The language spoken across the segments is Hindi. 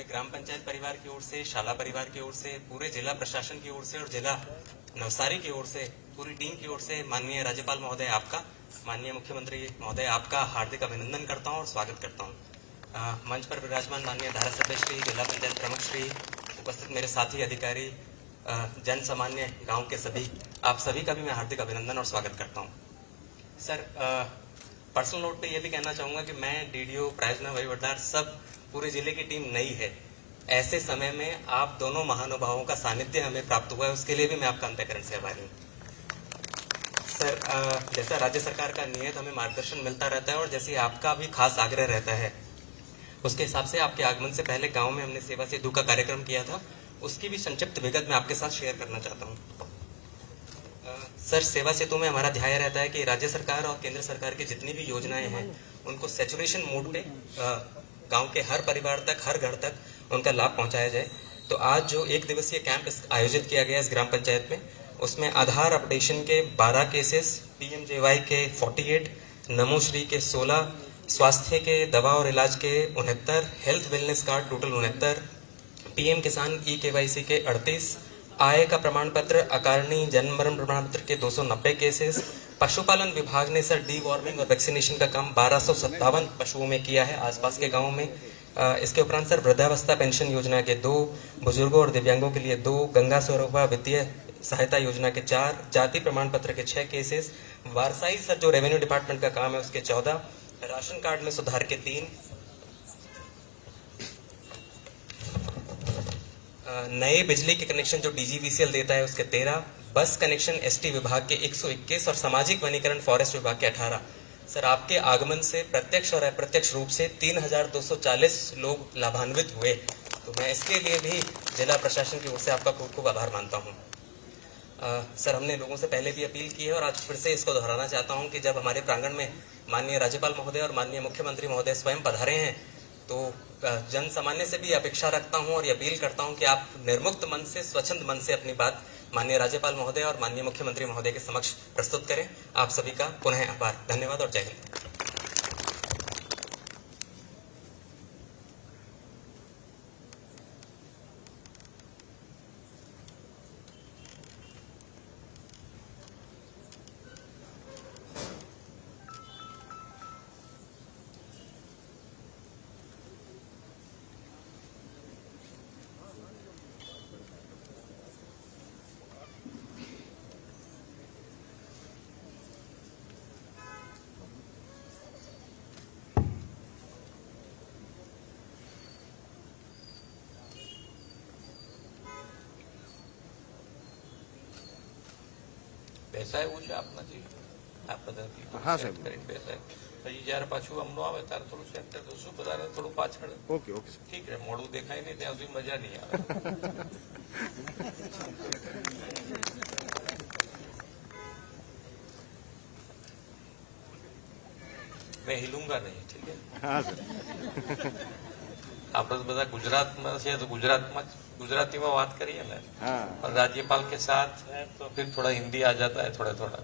पूरे ग्राम पंचायत परिवार की ओर से, शाला परिवार की ओर से, पूरे जिला प्रशासन की ओर से और जिला नवसारी की ओर से, पूरी टीम की ओर से माननीय राज्यपाल महोदय आपका, माननीय मुख्यमंत्री महोदय आपका हार्दिक अभिनंदन करता हूं और स्वागत करता हूं। मंच पर विराजमान माननीय धारासभ्य श्री, जिला पंचायत प्रमुख श्री, उपस्थित मेरे साथी अधिकारी, जन सामान्य, गांव के सभी, आप सभी का भी मैं हार्दिक अभिनंदन और स्वागत करता हूं। सर, पर्सनल नोट पे ये भी कहना चाहूंगा कि मैं, डीडीओ, प्रायोजना वहीवटदार, सब पूरे जिले की टीम नई है। ऐसे समय में आप दोनों महानुभावों का सानिध्य हमें प्राप्त हुआ है, उसके लिए भी मैं आपका अंतःकरण से आभारी हूँ। सर, जैसा राज्य सरकार का नियत हमें मार्गदर्शन मिलता रहता है और जैसे आपका भी खास आग्रह रहता है, उसके हिसाब से आपके आगमन से पहले गांव में हमने सेवा सेतु का कार्यक्रम किया था, उसकी भी संक्षिप्त विगत मैं आपके साथ शेयर करना चाहता हूँ। सर, सेवा सेतु में हमारा ध्यान रहता है कि राज्य सरकार और केंद्र सरकार की जितनी भी योजनाएं हैं उनको सैचुरेशन मोड पे गांव के हर परिवार तक, हर घर तक उनका लाभ पहुंचाया जाए। तो आज जो 1 दिवसीय कैंप आयोजित किया गया इस ग्राम पंचायत में, उसमें आधार अपडेशन के 12 केसेस, PMJY के 48, नमोश्री के 16, स्वास्थ्य के दवा और इलाज के 69, health wellness card total 69, PM किसान EKYC के 38, आय का प्रमाण पत्र, अकारणीय जन्म मरण प्रमाण पत्र के 290 केसेस, पशुपालन विभाग ने सर डी वॉर्मिंग और वैक्सीनेशन का काम 1257 पशुओं में किया है आसपास के गांवों में। इसके उपरांत सर वृद्धावस्था पेंशन योजना के 2, बुजुर्गों और दिव्यांगों के लिए 2, गंगा सौरभा वित्तीय सहायता योजना के 4, जाति प्रमाण पत्र के 6 केसेस, वारसाई सर जो रेवेन्यू डिपार्टमेंट का काम है उसके 14, राशन कार्ड में सुधार के 3, नए बिजली के कनेक्शन जो DGVCL देता है उसके 13, बस कनेक्शन ST विभाग के 121 और सामाजिक वनीकरण फॉरेस्ट विभाग के 18। सर, आपके आगमन से प्रत्यक्ष और अप्रत्यक्ष रूप से 3240 लोग लाभान्वित हुए, तो मैं इसके लिए भी जिला प्रशासन की ओर से आपका खूब खूब आभार मानता हूँ। सर, हमने लोगों से पहले भी अपील की है और आज फिर से इसको दोहराना चाहता हूँ कि जब हमारे प्रांगण में माननीय राज्यपाल महोदय और माननीय मुख्यमंत्री महोदय स्वयं पधारे हैं, तो जन सामान्य से भी अपेक्षा रखता हूं और अपील करता हूं कि आप निर्मुक्त मन से, स्वच्छंद मन से अपनी बात माननीय राज्यपाल महोदय और माननीय मुख्यमंत्री महोदय के समक्ष प्रस्तुत करें। आप सभी का पुनः आभार, धन्यवाद और जय हिंद। બેસાય એવું છે આપનાથી આ બધા હા સાહેબ કરીને બેસાય પછી જ્યારે પાછું અમનો આવે ત્યારે થોડું સેન્ટર દોશું બધાને થોડું પાછળ ઓકે ઓકે ઠીક રહે મોડું દેખાય નહીં ત્યાં સુધી મજા નહીં આવે मैं हिलूंगा नहीं, ठीक है? हाँ सर આપણે તો બધા ગુજરાતમાં છે તો ગુજરાતમાં गुजराती में बात करिए ना, हाँ और राज्यपाल के साथ है तो फिर थोड़ा हिंदी आ जाता है थोड़ा थोड़ा।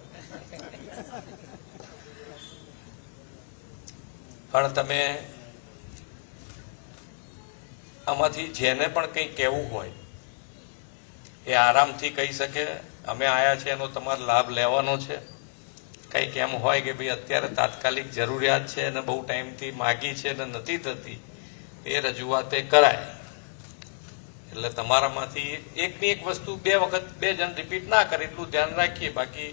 પણ તમે આમાંથી જેને પણ કંઈ કહેવું હોય એ આરામથી કહી શકે, અમે આયા છે એનો તમારે લાભ લેવાનો છે। કંઈક એમ હોય કે ભાઈ અત્યારે તાત્કાલિક જરૂરિયાત છે અને બહુ ટાઈમથી માગી છે અને નથી થતી, એ રજૂઆતે કરાય। એટલે તમારામાંથી એકની એક વસ્તુ 2 વખત 2 જણ રિપીટ ના કરે એટલું ધ્યાન રાખીએ। બાકી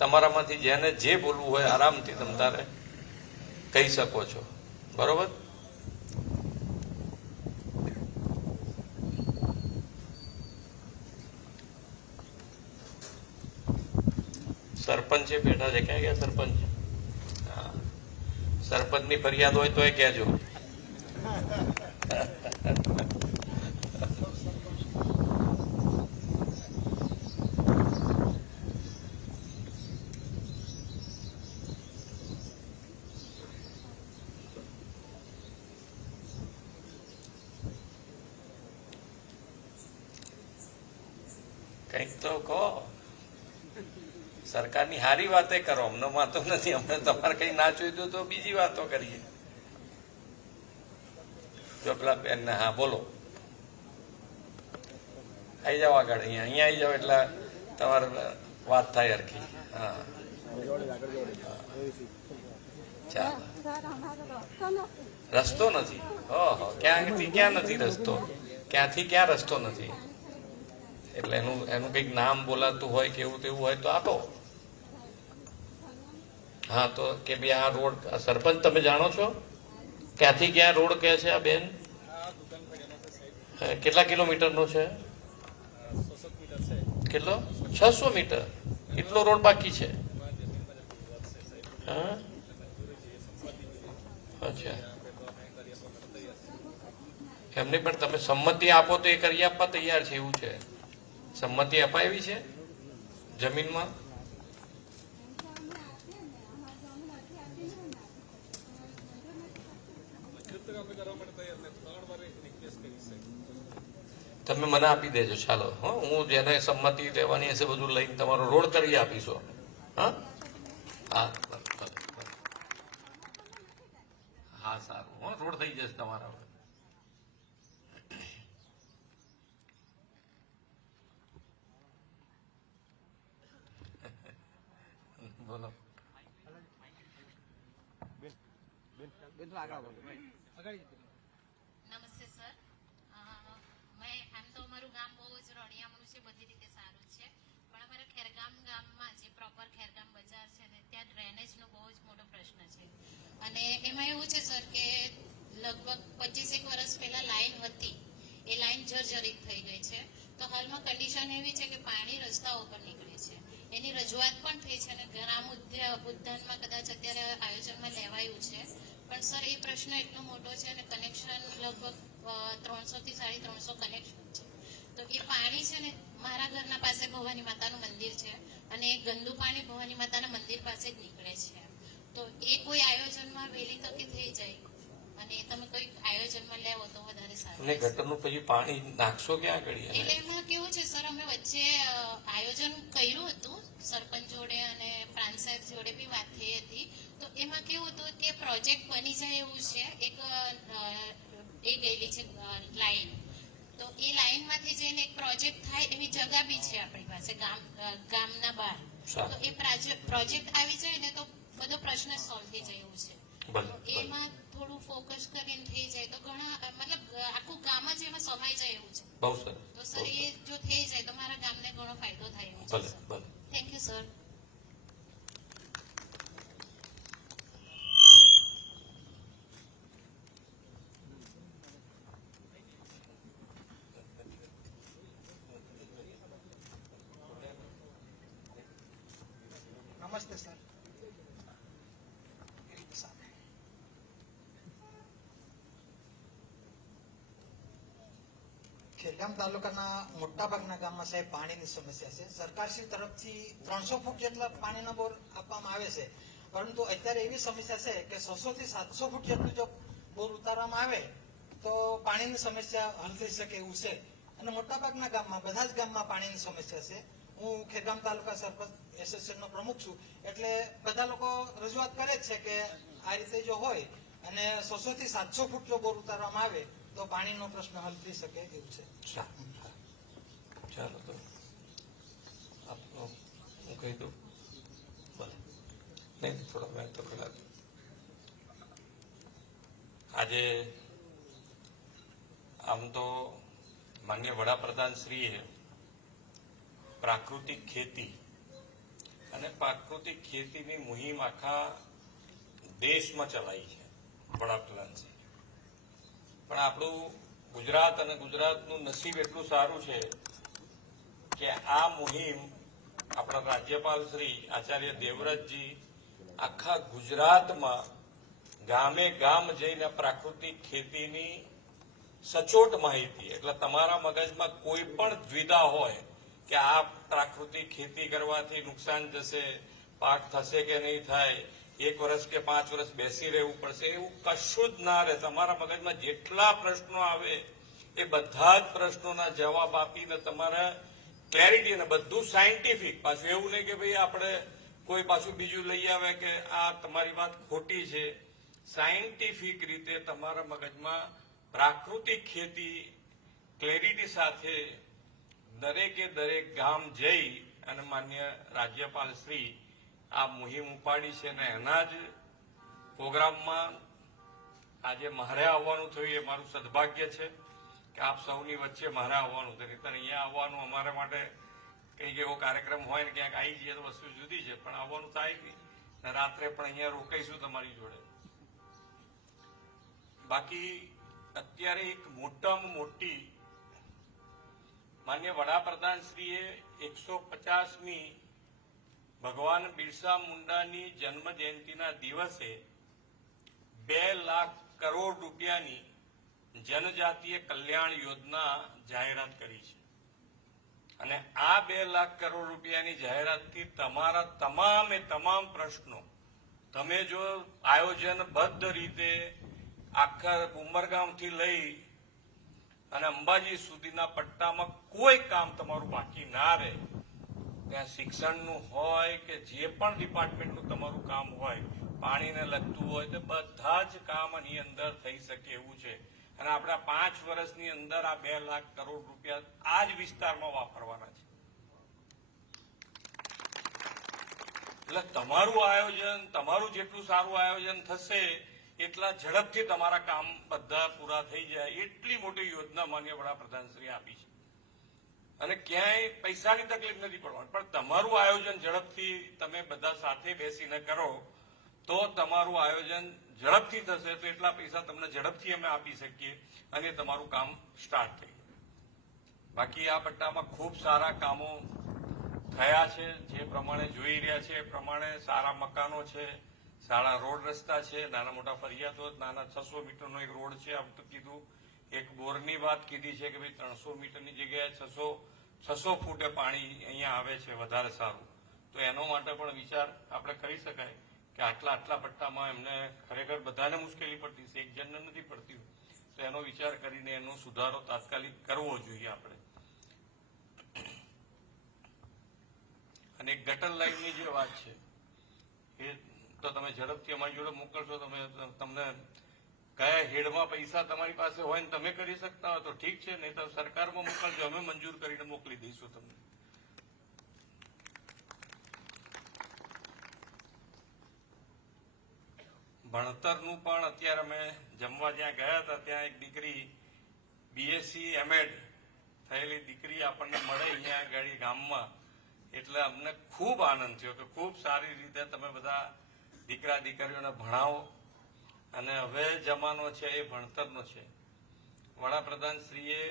તમારામાંથી જેને જે બોલવું હોય આરામથી તમે તારે કહી શકો છો, બરોબર? સરપંચે બેઠા છે, ક્યાં ગયા સરપંચ? હા, સરપંચની ફરિયાદ હોય તો એ કહેજો। કંઈક તો કહો, સરકારની હારી વાતે કરો, અમને વાતો નથી, અમને તમારે કઈ ના જોઈતું તો બીજી વાતો કરીએ। જો પેલા બેન, હા બોલો। આવી જાઓ આગળ, અહીંયા આવી જાઓ એટલે તમારે વાત થાય હરખી. હા ચાલો. રસ્તો નથી. ઓહો, ક્યાંથી ક્યાં નથી રસ્તો, ક્યાંથી ક્યાં રસ્તો નથી. એટલે એનું કંઈક નામ બોલાતું હોય કે એવું તેવું હોય તો આપો. હા તો કે ભાઈ આ રોડ, સરપંચ તમે જાણો છો ક્યાંથી ક્યાં રોડ કે છે આ બેન? કેટલા કિલોમીટરનો છે? કેટલો? 600 મીટર. એટલો રોડ બાકી છે? હા અચ્છા. એમને પણ તમે સંમતિ આપો તો એ કરી આપવા તૈયાર છે એવું છે? સંમતિ અપાવી છે જમીનમાં? તમે મને આપી દેજો. ચાલો હું જેને સંમતિ લેવાની હશે બધું લઈને તમારો રોડ કરી આપીશો. હા હા હા સારું. રોડ થઈ જશે તમારા. બોલો. નમસ્તે સર. મેં આમ તો અમારું ગામ બહુ જ રળિયામણું છે, બધી રીતે સારું છે, પણ અમારા ખેરગામ ગામમાં જે પ્રોપર ખેરગામ બજાર છે ને ત્યાં ડ્રેનેજનો બહુ જ મોટો પ્રશ્ન છે. અને એમાં એવું છે સર કે લગભગ 25 વર્ષ પહેલા લાઈન હતી, એ લાઈન જર્જરિત થઈ ગઈ છે. તો હાલમાં કન્ડિશન એવી છે કે પાણી રસ્તાઓ પર નીકળે છે. એની રજૂઆત પણ થઈ છે અને ગ્રામ ઉદ્યાનમાં કદાચ અત્યારે આયોજનમાં લેવાયું છે. પણ સર એ પ્રશ્ન એટલો મોટો છે અને કનેક્શન લગભગ 300 થી 350 કનેક્શન છે. તો એ પાણી છે ને મારા ઘરના પાસે ભવાની માતાનું મંદિર છે અને એ ગંદુ પાણી ભવાની માતાના મંદિર પાસે જ નીકળે છે. તો એ કોઈ આયોજનમાં વહેલી તકે થઈ જાય અને તમે કોઈ આયોજનમાં લેવો તો વધારે સારું. અને ગટરનું પછી પાણી નાખશો ક્યાં આગળ? એટલે એમાં કેવું છે સર, અમે વચ્ચે આયોજન કર્યું હતું સરપંચ જોડે અને પ્રાંત સાહેબ જોડે બી વાત થઈ હતી. તો એમાં કેવું હતું કે પ્રોજેક્ટ બની જાય એવું છે. એક એ ગયેલી છે લાઈન, તો એ લાઈનમાંથી જઈને એક પ્રોજેક્ટ થાય એવી જગા બી છે આપણી પાસે ગામના બહાર. તો એ પ્રોજેક્ટ આવી જાય ને તો બધો પ્રશ્ન સોલ્વ થઈ જાય એવું છે. એમાં થોડું ફોકસ કરીને થઈ જાય તો ઘણા, મતલબ આખું ગામ જ એમાં સમાઈ જાય એવું છે. બહુ સરસ. તો સર એ જો થઈ જાય તો મારા ગામને ઘણો ફાયદો થાય એવું છે. Thank you sir. નમસ્તે સર. ખેરગામ તાલુકાના મોટાભાગના ગામમાં સાહેબ પાણીની સમસ્યા છે. સરકારશ્રી તરફથી 300 ફૂટ જેટલા પાણીના બોર આપવામાં આવે છે, પરંતુ અત્યારે એવી સમસ્યા છે કે 600 થી 700 ફૂટ જેટલું જો બોર ઉતારવામાં આવે તો પાણીની સમસ્યા હલ થઈ શકે એવું છે. અને મોટાભાગના ગામમાં, બધા જ ગામમાં પાણીની સમસ્યા છે. હું ખેરગામ તાલુકા સરપંચ એસોસિએશનનો પ્રમુખ છું, એટલે બધા લોકો રજૂઆત કરે જ છે કે આ રીતે જો હોય અને 600 થી 700 ફૂટ જો બોર ઉતારવામાં આવે તો પાણીનો પ્રશ્ન હલ થઈ શકે એવું છે. ચાલો તો હું કહી દઉં. નહીં થોડા મેં તો પેલા આજે આમ તો માનનીય વડાપ્રધાન શ્રીએ પ્રાકૃતિક ખેતી અને પ્રાકૃતિક ખેતીની મુહિમ આખા દેશમાં ચલાવી છે વડાપ્રધાનશ્રી. પણ આપણું ગુજરાત અને ગુજરાતનું નસીબ એટલું સારું છે કે આ મુહિમ આપણા રાજ્યપાલ શ્રી આચાર્ય દેવવ્રતજી આખા ગુજરાતમાં ગામે ગામ જઈને પ્રાકૃતિક ખેતીની સચોટ માહિતી, એટલે તમારા મગજમાં કોઈ પણ દ્વિધા હોય કે આ પ્રાકૃતિક ખેતી કરવાથી નુકસાન જશે, પાક થશે કે નહીં થાય, 1 વર્ષ કે 5 વર્ષ બેસી રહેવું પડશે, એવું કશું જ ના રહે. તમારા મગજમાં જેટલા પ્રશ્નો આવે એ બધા જ પ્રશ્નોના જવાબ આપીને તમારે ક્લેરિટી, અને બધું સાયન્ટિફિક. પાછું એવું નહીં કે ભાઈ આપણે કોઈ પાછું બીજું લઈ આવે કે આ તમારી વાત ખોટી છે. સાયન્ટિફિક રીતે તમારા મગજમાં પ્રાકૃતિક ખેતી ક્લેરિટી સાથે દરેકે દરેક ગામ જઈ અને માન્ય રાજ્યપાલ શ્રી આ મુહિમ ઉપાડી છે અને એના જ પ્રોગ્રામમાં આજે મારે આવવાનું થયું એ મારું સદભાગ્ય છે કે આપ સૌની વચ્ચે મારે આવવાનું થયું. નહીંતર અહીંયા આવવાનું અમારા માટે કંઈક એવો કાર્યક્રમ હોય ને ક્યાંક આવી જઈએ તો વસ્તુ જુદી છે, પણ આવવાનું થાય નહીં. રાત્રે પણ અહીંયા રોકાઈશું તમારી જોડે. બાકી અત્યારે એક મોટામાં મોટી માન્ય વડાપ્રધાનશ્રીએ 150મી ભગવાન બિરસા મુંડાની જન્મ જયંતિના દિવસે 2 લાખ કરોડ રૂપિયાની જનજાતીય કલ્યાણ યોજના જાહેરાત કરી છે. અને આ 2 લાખ કરોડ રૂપિયાની જાહેરાતથી તમારા તમામે તમામ પ્રશ્નો તમે જો આયોજનબદ્ધ રીતે આખા ઉમરગામથી લઈ અને અંબાજી સુધીના પટ્ટામાં કોઈ કામ તમારું બાકી ના રહે, ત્યાં શિક્ષણનું હોય કે જે પણ ડિપાર્ટમેન્ટનું તમારું કામ હોય, પાણીને લગતું હોય, તો બધા જ કામ આની અંદર થઈ શકે એવું છે. અને આપણા 5 વર્ષની અંદર આ 2 લાખ કરોડ રૂપિયા આ જ વિસ્તારમાં વાપરવાના છે. એટલે તમારું આયોજન, તમારું જેટલું સારું આયોજન થશે એટલા ઝડપથી તમારા કામ બધા પૂરા થઈ જાય એટલી મોટી યોજના માન્ય વડાપ્રધાનશ્રી આપી છે. અને ક્યાંય પૈસાની તકલીફ નથી પડવાની, પણ તમારું આયોજન ઝડપથી તમે બધા સાથે બેસીને કરો તો તમારું આયોજન ઝડપથી થશે, તો એટલા પૈસા તમને ઝડપથી અમે આપી શકીએ અને તમારું કામ સ્ટાર્ટ થઈ જાય. બાકી આ પટ્ટામાં ખૂબ સારા કામો થયા છે. જે પ્રમાણે જોઈ રહ્યા છે એ પ્રમાણે સારા મકાનો છે, સારા રોડ રસ્તા છે, નાના મોટા ફરિયાદો, નાના 600 મીટરનો એક રોડ છે આમ તો કીધું. એક બોરની વાત કીધી છે કે ભાઈ 300 મીટરની જગ્યાએ 600 ફૂટે પાણી અહીંયા આવે છે, વધારે સારું. તો એનો માટે પણ વિચાર આપણે કરી શકાય કે આટલા પટ્ટામાં એમને ખરેખર બધાને મુશ્કેલી પડતી છે, એક જણને નથી પડતી. તો એનો વિચાર કરીને એનો સુધારો તાત્કાલિક કરવો જોઈએ આપણે. અને એક ગટર લાઈનની જે વાત છે એ તો તમે ઝડપથી અમારી જોડે મોકલશો. તમને કયા હેડમાં પૈસા તમારી પાસે હોય ને તમે કરી શકતા હોય તો ઠીક છે, નહીં તો સરકારમાં મોકલજો, અમે મંજૂર કરીને મોકલી દઈશું તમને. ભણતરનું પણ અત્યારે અમે જમવા જ્યાં ગયા હતા ત્યાં એક દીકરી બીએસસી એમએડ થયેલી દીકરી આપણને મળે અહીંયા આગળ ગામમાં, એટલે અમને ખૂબ આનંદ થયો કે ખૂબ સારી રીતે તમે બધા દીકરા દીકરીઓને ભણાવો. અને હવે જમાનો છે એ ભણતરનો છે. વડાપ્રધાનશ્રીએ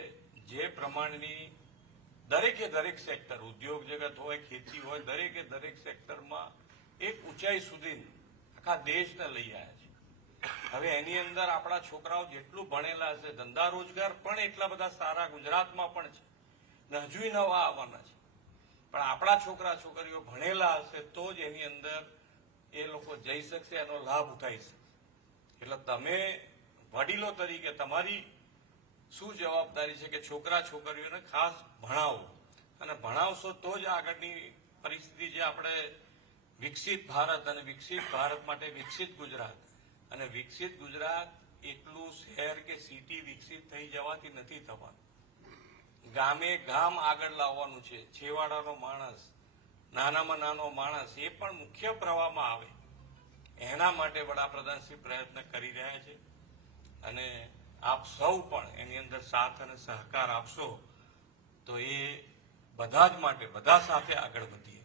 જે પ્રમાણની દરેકે દરેક સેક્ટર, ઉદ્યોગ જગત હોય, ખેતી હોય, દરેકે દરેક સેક્ટરમાં એક ઊંચાઈ સુધી આખા દેશને લઈ આવ્યા છે. હવે એની અંદર આપણા છોકરાઓ જેટલું ભણેલા હશે, ધંધા રોજગાર પણ એટલા બધા સારા ગુજરાતમાં પણ છે ને હજુ નવા આવવાના છે. પણ આપણા છોકરા છોકરીઓ ભણેલા હશે તો જ એની અંદર એ લોકો જઈ શકશે, એનો લાભ ઉઠાવી શકશે. એટલે તમે વડીલો તરીકે તમારી શું જવાબદારી છે કે છોકરા છોકરીઓને ખાસ ભણાવો, અને ભણાવશો તો જ આગળની પરિસ્થિતિ જે આપણે વિકસિત ભારત અને વિકસિત ભારત માટે વિકસિત ગુજરાત, અને વિકસિત ગુજરાત એટલું શહેર કે સિટી વિકસિત થઈ જવાથી નથી થવાનું. ગામે ગામ આગળ લાવવાનું છે. છેવાડાનો માણસ, નાનામાં નાનો માણસ એ પણ મુખ્ય પ્રવાહમાં આવે, એના માટે વડાપ્રધાન શ્રી પ્રયત્ન કરી રહ્યા છે. અને આપ સૌ પણ એની અંદર સાથ અને સહકાર આપશો તો એ બધા જ માટે બધા સાથે આગળ વધીએ.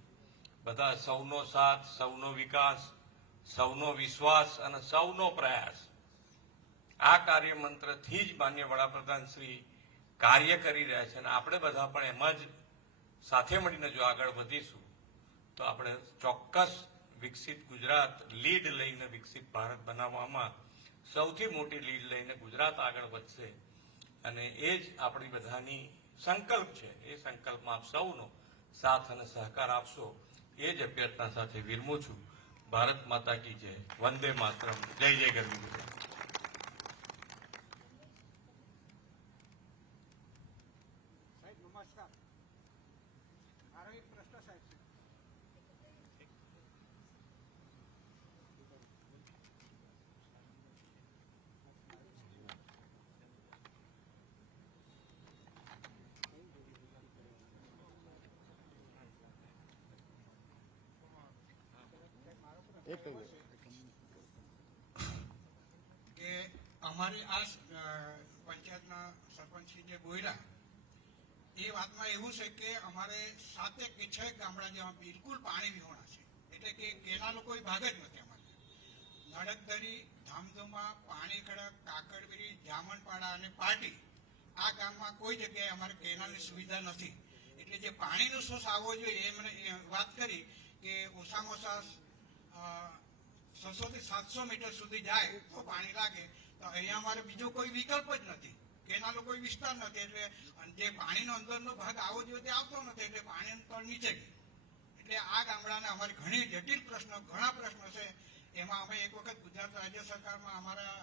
બધા સૌનો સાથ, સૌનો વિકાસ, સૌનો વિશ્વાસ અને સૌનો પ્રયાસ, આ કાર્યમંત્રથી જ માન્ય વડાપ્રધાન શ્રી કાર્ય કરી રહ્યા છે. અને આપણે બધા પણ એમાં જ સાથે મળીને જો આગળ વધીશું તો આપણે ચોક્કસ વિકસિત ગુજરાત લીડ લઈને વિકસિત ભારત બનાવવામાં સૌથી મોટી લીડ લઈને ગુજરાત આગળ વધશે. અને એ જ આપણી બધાની સંકલ્પ છે. એ સંકલ્પમાં આપ સૌનો સાથ અને સહકાર આપશો એ જ અભ્યર્થના સાથે વિરમું છું. ભારત માતા કી જય. વંદે માતરમ. જય જય ગરવી ગુજરાત. સાહેબ નમસ્કાર. મારો એક પ્રશ્ન સાહેબ છે. કે અમારી આ પંચાયતના સરપંચશ્રી જે બોલ્યા એ વાતમાં એવું છે કે અમારે 7 કે 6 ગામડા જેમાં બિલકુલ પાણી વિહોણા છે, એટલે કે કેનાલો કોઈ ભાગ જ નથી અમારે. નડકદરી, ધામધુમા, પાણીખડક, કાકડબેરી, જામણપાડા અને પાટી આ ગામમાં કોઈ જગ્યાએ અમારે કેનાલની સુવિધા નથી. એટલે જે પાણીનો સોર્સ આવવો જોઈએ એ મને વાત કરી કે ઓછામાં ઓછા 600 થી 700 મીટર સુધી જાય તો પાણી લાગે. તો અહીંયા અમારે બીજો કોઈ વિકલ્પ જ નથી, કેનાલો કોઈ વિસ્તાર નથી, એટલે જે પાણીનો અંદરનો ભાગ આવવો જોઈએ તે આવતો નથી, એટલે પાણીનું તળ નીચે ગયું. એટલે આ ગામડાના અમારી ઘણી જટિલ પ્રશ્નો, ઘણા પ્રશ્નો છે. એમાં અમે એક વખત ગુજરાત રાજ્ય સરકારમાં અમારા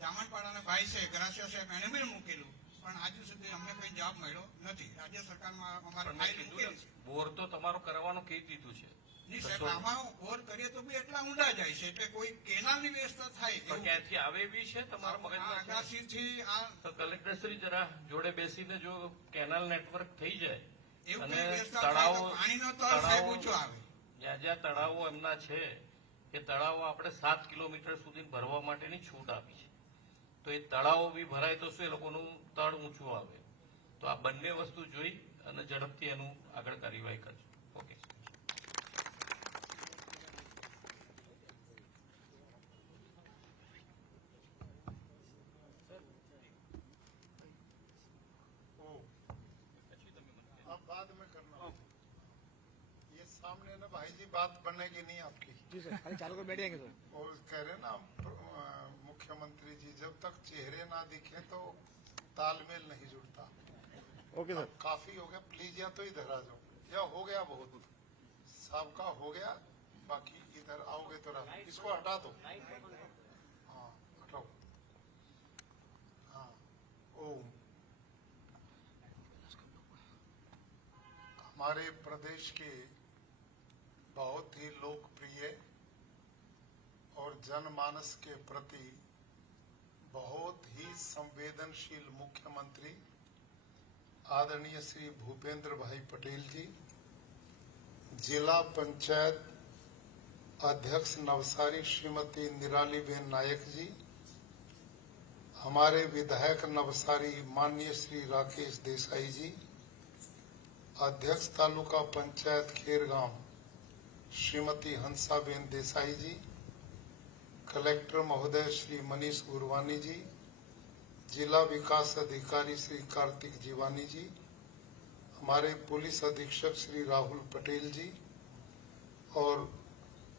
જામણપાડાના ભાઈ છે ગ્રાસિયા સાહેબ એને બી મૂકેલું, પણ આજુ સુધી અમને કોઈ જવાબ મળ્યો નથી. રાજ્ય સરકારમાં અમારે ફાઇલ મૂકેલી છે. બોર તો તમારું કરવાનું કહી દીધું છે. નહીં સાહેબ, આમાં બોર કરીએ તો બી એટલા ઊંડા જાય છે, એટલે કોઈ કેનાલની વ્યવસ્થા થાય પણ ક્યાંથી આવે બી છે તમારા મગજમાં? અગાસીથી આ તો કલેક્ટરશ્રી જરા જોડે બેસીને જો કેનાલ નેટવર્ક થઈ જાય એવું અને કઈ વ્યવસ્થા થાય તો પાણીનો તળ સાહેબ ઊંચો આવે. જ્યાં જ્યાં તળાવો એમના છે એ તળાવો આપણે 7 કિલોમીટર સુધી ભરવા માટેની છૂટ આપી છે. તો એ તળાવો બી ભરાય તો શું એ લોકોનું તળ ઊંચું આવે. તો આ બંને વસ્તુ જોઈ અને ઝડપથી એનું આગળ કાર્યવાહી કરજો. ઓકે. अब बाद में करना, ये सामने ना भाई जी बात बनेगी नहीं आपकी जी सर, खाली चालू कर बैठेंगे तो और कह रहे ना मुख्यमंत्री जी जब तक चेहरे ना दिखे तो तालमेल नहीं जुड़ता. Okay sir. काफी हो गया, प्लीज या तो इधर आ जाओ, या हो गया बहुत सबका हो गया, बाकी इधर आओगे तो रहा. इसको हटा दो. हाँ हटाओ. हाँ ओम. हमारे प्रदेश के बहुत ही लोकप्रिय और जनमानस के प्रति बहुत ही संवेदनशील मुख्यमंत्री आदरणीय श्री भूपेंद्र भाई पटेल जी, जिला पंचायत अध्यक्ष नवसारी श्रीमती निरालीबेन नायक जी, हमारे विधायक नवसारी माननीय श्री राकेश देसाई जी, अध्यक्ष तालुका पंचायत खेरगांव श्रीमती हंसाबेन देसाई जी, कलेक्टर महोदय श्री मनीष गुरवानी जी, जिला विकास अधिकारी श्री कार्तिक जीवानी जी, हमारे पुलिस अधीक्षक श्री राहुल पटेल जी और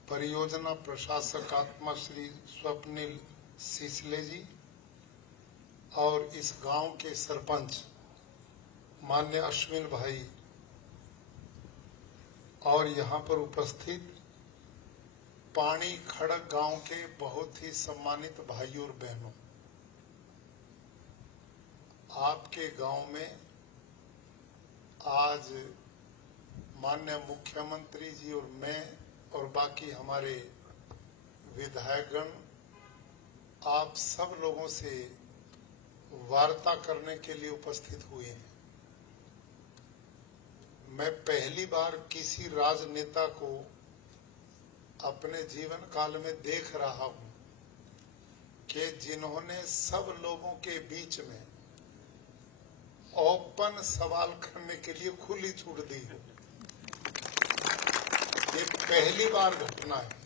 परियोजना प्रशासक आत्मा श्री स्वप्निल सिसले जी और इस गांव के सरपंच मान्य अश्विन भाई और यहाँ पर उपस्थित पानी खड़क गांव के बहुत ही सम्मानित भाइयों और बहनों, आपके गांव में आज माननीय मुख्यमंत्री जी और मैं और बाकी हमारे विधायकगण आप सब लोगों से वार्ता करने के लिए उपस्थित हुए हैं। मैं पहली बार किसी राजनेता को अपने जीवन काल में देख रहा हूं कि जिन्होंने सब लोगों के बीच में ओपन सवाल करने के लिए खुली छूट दी है। ये पहली बार घटना है।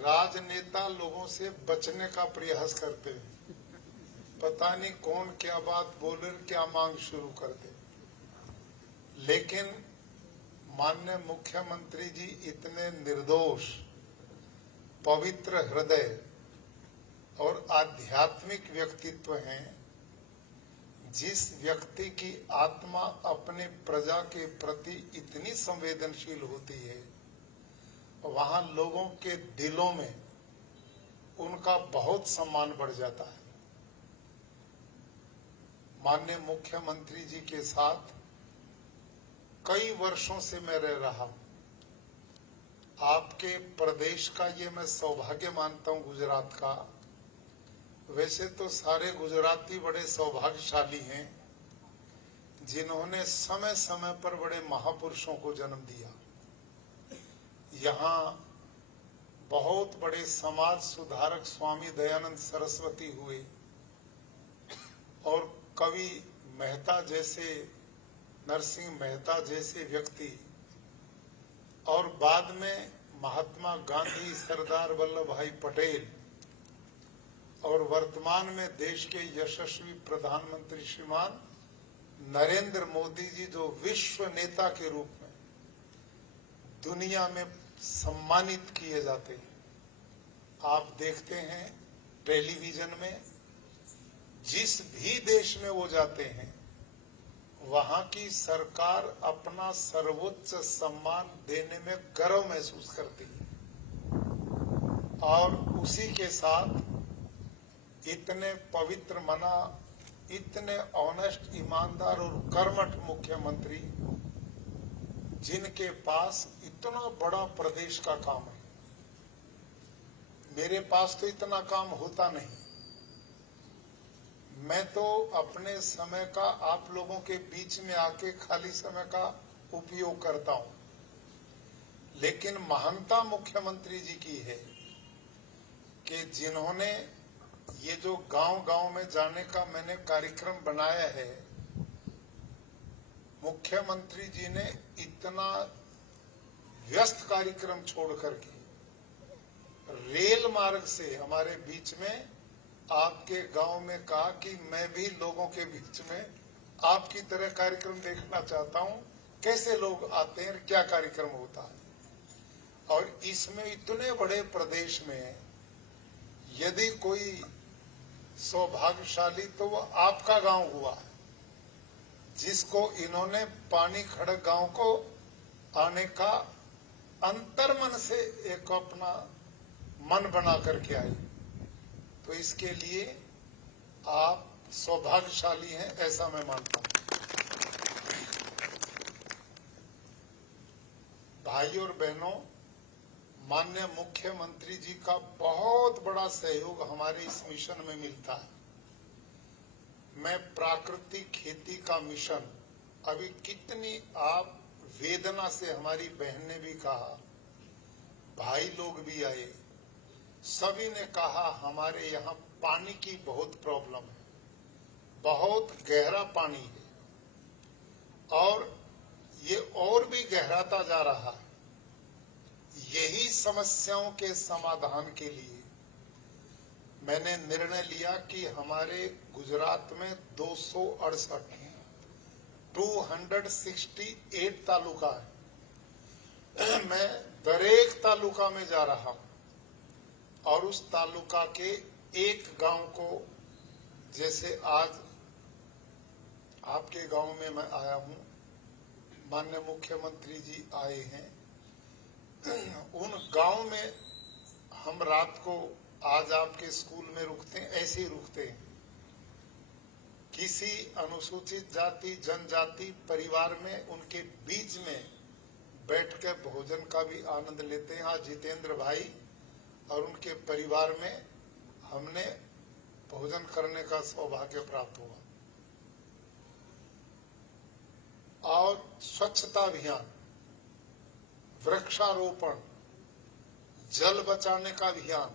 राजनेता लोगों से बचने का प्रयास करते हैं, पता नहीं कौन क्या बात बोले, क्या मांग शुरू कर दे। लेकिन माननीय मुख्यमंत्री जी इतने निर्दोष, पवित्र हृदय और आध्यात्मिक व्यक्तित्व हैं, जिस व्यक्ति की आत्मा अपने प्रजा के प्रति इतनी संवेदनशील होती है, वहां लोगों के दिलों में उनका बहुत सम्मान बढ़ जाता है। माननीय मुख्यमंत्री जी के साथ कई वर्षों से मैं रह रहा हूं। आपके प्रदेश का ये मैं सौभाग्य मानता हूं, गुजरात का। वैसे तो सारे गुजराती बड़े सौभाग्यशाली हैं जिन्होंने समय समय पर बड़े महापुरुषों को जन्म दिया। यहाँ बहुत बड़े समाज सुधारक स्वामी दयानंद सरस्वती हुए और कवि मेहता जैसे, नरसिंह मेहता जैसे व्यक्ति, और बाद में महात्मा गांधी, सरदार वल्लभ भाई पटेल, और वर्तमान में देश के यशस्वी प्रधानमंत्री श्रीमान नरेंद्र मोदी जी जो विश्व नेता के रूप में दुनिया में सम्मानित किए जाते हैं। आप देखते हैं टेलीविजन में, जिस भी देश में वो जाते हैं वहां की सरकार अपना सर्वोच्च सम्मान देने में गर्व महसूस करती है, और उसी के साथ इतने पवित्र मना, इतने ऑनेस्ट, ईमानदार और कर्मठ मुख्यमंत्री, जिनके पास इतना बड़ा प्रदेश का काम है। मेरे पास तो इतना काम होता नहीं। मैं तो अपने समय का आप लोगों के बीच में आके खाली समय का उपयोग करता हूं, लेकिन महानता मुख्यमंत्री जी की है कि जिन्होंने ये जो गांव-गांव में जाने का मैंने कार्यक्रम बनाया है, मुख्यमंत्री जी ने इतना व्यस्त कार्यक्रम छोड़ करके रेल मार्ग से हमारे बीच में आपके गांव में कहा कि मैं भी लोगों के बीच में आपकी तरह कार्यक्रम देखना चाहता हूं, कैसे लोग आते हैं, क्या कार्यक्रम होता है। और इसमें इतने बड़े प्रदेश में यदि कोई सौभाग्यशाली तो वो आपका गांव हुआ है, जिसको इन्होंने पानी खड़क गांव को आने का अंतर्मन से एक अपना मन बना करके आए। तो इसके लिए आप सौभाग्यशाली हैं, ऐसा मैं मानता हूं। भाई और बहनों, माननीय मुख्यमंत्री जी का बहुत बड़ा सहयोग हमारे इस मिशन में मिलता है। मैं प्राकृतिक खेती का मिशन, अभी कितनी आप वेदना से, हमारी बहन ने भी कहा, भाई लोग भी आए, सभी ने कहा हमारे यहाँ पानी की बहुत प्रॉब्लम है, बहुत गहरा पानी है और ये और भी गहराता जा रहा है। यही समस्याओं के समाधान के लिए मैंने निर्णय लिया कि हमारे गुजरात में 268 तालुका है। मैं दरेक तालुका में जा रहा हूं और उस तालुका के एक गांव को, जैसे आज आपके गांव में मैं आया हूं, माननीय मुख्यमंत्री जी आए हैं, उन गांव में हम रात को, आज आपके स्कूल में रुकते हैं, ऐसे ही रुकते हैं। किसी अनुसूचित जाति जनजाति परिवार में उनके बीच में बैठकर भोजन का भी आनंद लेते हैं। आज जितेंद्र भाई और उनके परिवार में हमने भोजन करने का सौभाग्य प्राप्त हुआ। और स्वच्छता अभियान, वृक्षारोपण, जल बचाने का अभियान,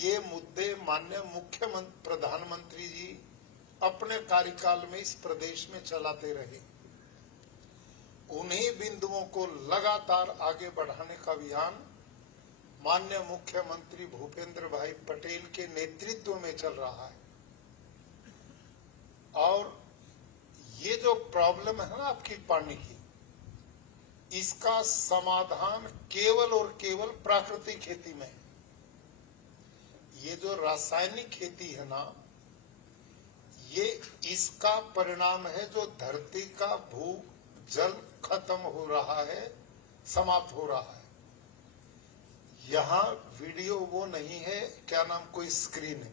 ये मुद्दे माननीय मुख्यमंत्री प्रधानमंत्री जी अपने कार्यकाल में इस प्रदेश में चलाते रहे। उन्हीं बिंदुओं को लगातार आगे बढ़ाने का अभियान माननीय मुख्यमंत्री भूपेंद्र भाई पटेल के नेतृत्व में चल रहा है। और ये जो प्रॉब्लम है ना आपकी पानी की, इसका समाधान केवल और केवल प्राकृतिक खेती में है। ये जो रासायनिक खेती है ना, ये इसका परिणाम है जो धरती का भू जल खत्म हो रहा है, समाप्त हो रहा है। यहाँ वीडियो वो नहीं है, क्या नाम, कोई स्क्रीन है।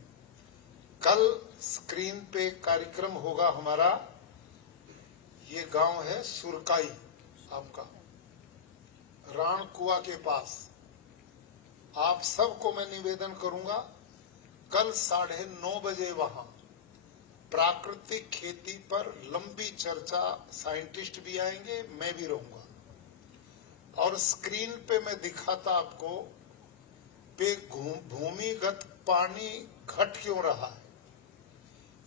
कल स्क्रीन पे कार्यक्रम होगा हमारा। ये गांव है सुरकाई, आपका राणकुआ के पास। आप सबको मैं निवेदन करूंगा, कल 9:30 बजे वहां प्राकृतिक खेती पर लंबी चर्चा, साइंटिस्ट भी आएंगे, मैं भी रहूंगा। और स्क्रीन पे मैं दिखाता आपको पे भूमिगत पानी घट क्यों रहा है,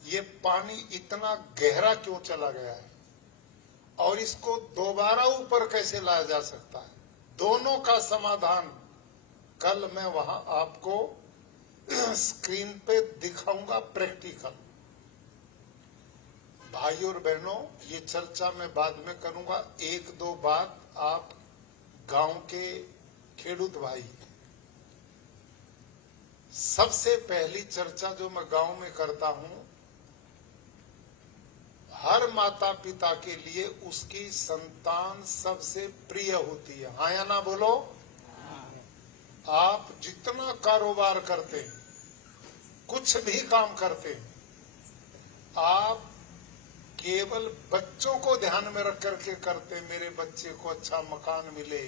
ये पानी इतना गहरा क्यों चला गया है और इसको दोबारा ऊपर कैसे लाया जा सकता है, दोनों का समाधान कल मैं वहां आपको स्क्रीन पे दिखाऊंगा प्रैक्टिकल। भाई और बहनों, ये चर्चा मैं बाद में करूंगा। एक दो बात आप गांव के खेडूत भाई, सबसे पहली चर्चा जो मैं गांव में करता हूं, हर माता पिता के लिए उसकी संतान सबसे प्रिय होती है, हाँ या ना बोलो। आप जितना कारोबार करते हैं, कुछ भी काम करते हैं, आप केवल बच्चों को ध्यान में रख करके करते, मेरे बच्चे को अच्छा मकान मिले,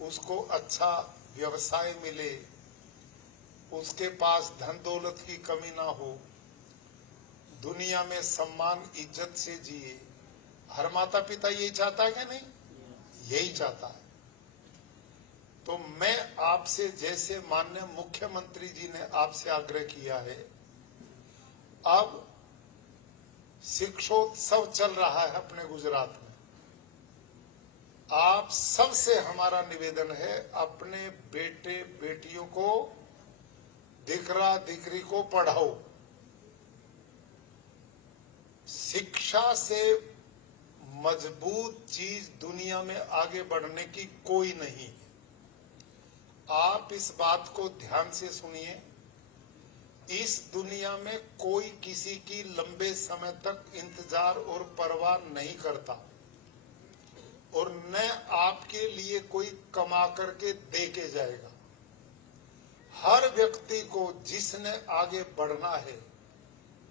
उसको अच्छा व्यवसाय मिले, उसके पास धन दौलत की कमी ना हो, दुनिया में सम्मान इज्जत से जिए। हर माता पिता यही चाहता है कि नहीं? यही चाहता है। तो मैं आपसे, जैसे माननीय मुख्यमंत्री जी ने आपसे आग्रह किया है, अब शिक्षोत्सव चल रहा है अपने गुजरात में, आप सबसे हमारा निवेदन है, अपने बेटे बेटियों को, दिकरा दिकरी को पढ़ाओ। शिक्षा से मजबूत चीज दुनिया में आगे बढ़ने की कोई नहीं। आप इस बात को ध्यान से सुनिए, इस दुनिया में कोई किसी की लंबे समय तक इंतजार और परवाह नहीं करता और न आपके लिए कोई कमा करके दे के जाएगा। हर व्यक्ति को जिसने आगे बढ़ना है,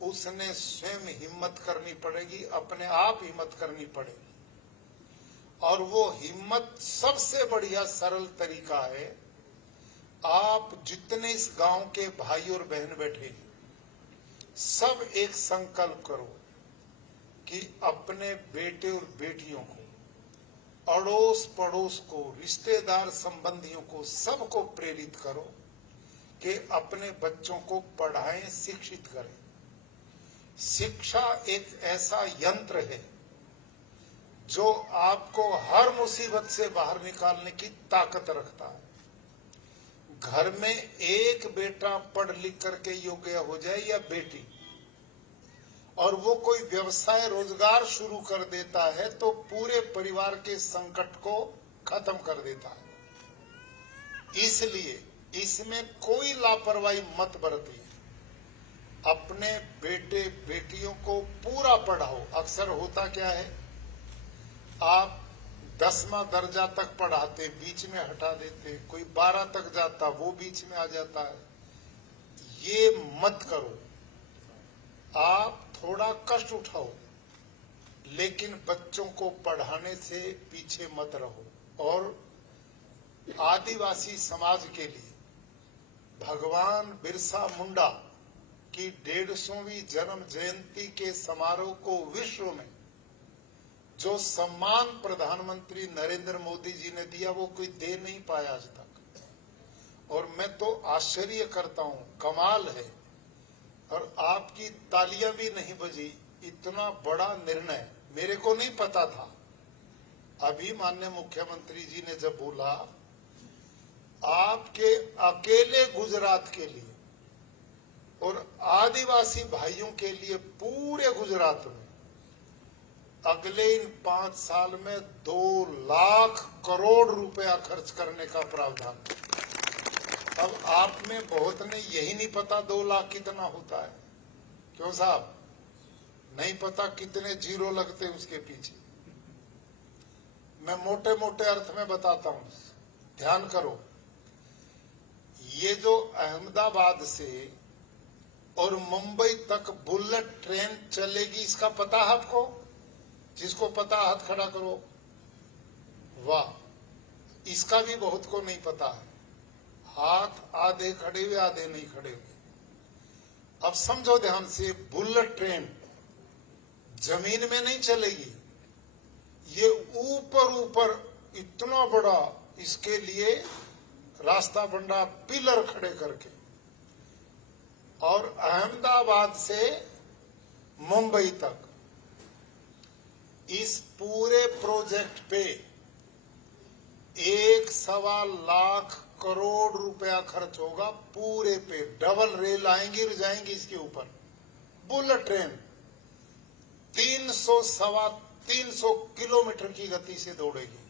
उसने स्वयं हिम्मत करनी पड़ेगी, अपने आप हिम्मत करनी पड़ेगी। और वो हिम्मत सबसे बढ़िया सरल तरीका है, आप जितने इस गांव के भाई और बहन बैठे, सब एक संकल्प करो कि अपने बेटे और बेटियों को, अड़ोस पड़ोस को, रिश्तेदार संबंधियों को, सबको प्रेरित करो कि अपने बच्चों को पढ़ाएं, शिक्षित करें। शिक्षा एक ऐसा यंत्र है जो आपको हर मुसीबत से बाहर निकालने की ताकत रखता है। घर में एक बेटा पढ़ लिख करके योग्य हो जाए या बेटी, और वो कोई व्यवसाय रोजगार शुरू कर देता है, तो पूरे परिवार के संकट को खत्म कर देता है। इसलिए इसमें कोई लापरवाही मत बरतिए, अपने बेटे बेटियों को पूरा पढ़ाओ। अक्सर होता क्या है, आप 10वां दर्जा तक पढ़ाते, बीच में हटा देते, कोई 12 तक जाता, वो बीच में आ जाता है। ये मत करो। आप थोड़ा कष्ट उठाओ, लेकिन बच्चों को पढ़ाने से पीछे मत रहो। और आदिवासी समाज के लिए भगवान बिरसा मुंडा की 150वीं जन्म जयंती के समारोह को विश्व में जो सम्मान प्रधानमंत्री नरेंद्र मोदी जी ने दिया, वो कोई दे नहीं पाया आज तक। और मैं तो आश्चर्य करता हूं, कमाल है। और आपकी तालियां भी नहीं बजी, इतना बड़ा निर्णय मेरे को नहीं पता था। अभी माननीय मुख्यमंत्री जी ने जब बोला, आपके अकेले गुजरात के लिए और आदिवासी भाइयों के लिए पूरे गुजरात में अगले इन 5 साल में 2 लाख करोड़ रुपया खर्च करने का प्रावधान। अब आप में बहुत ने यही नहीं पता 2 लाख कितना होता है। क्यों साहब? नहीं पता कितने जीरो लगते उसके पीछे। मैं मोटे मोटे अर्थ में बताता हूं, ध्यान करो। ये जो अहमदाबाद से और मुंबई तक बुलेट ट्रेन चलेगी, इसका पता है आपको? जिसको पता हाथ खड़ा करो। वाह, इसका भी बहुत को नहीं पता है। हाथ आधे खड़े हुए, आधे नहीं खड़े हुए। अब समझो ध्यान से, बुलेट ट्रेन जमीन में नहीं चलेगी, ये ऊपर ऊपर इतना बड़ा इसके लिए रास्ता बन रहा, पिलर खड़े करके, और अहमदाबाद से मुंबई तक इस पूरे प्रोजेक्ट पे 1.25 करोड़ रुपया खर्च होगा। पूरे पे डबल रेल आएंगी और जाएंगी इसके ऊपर, बुलेट ट्रेन 300 किलोमीटर की गति से दौड़ेगी,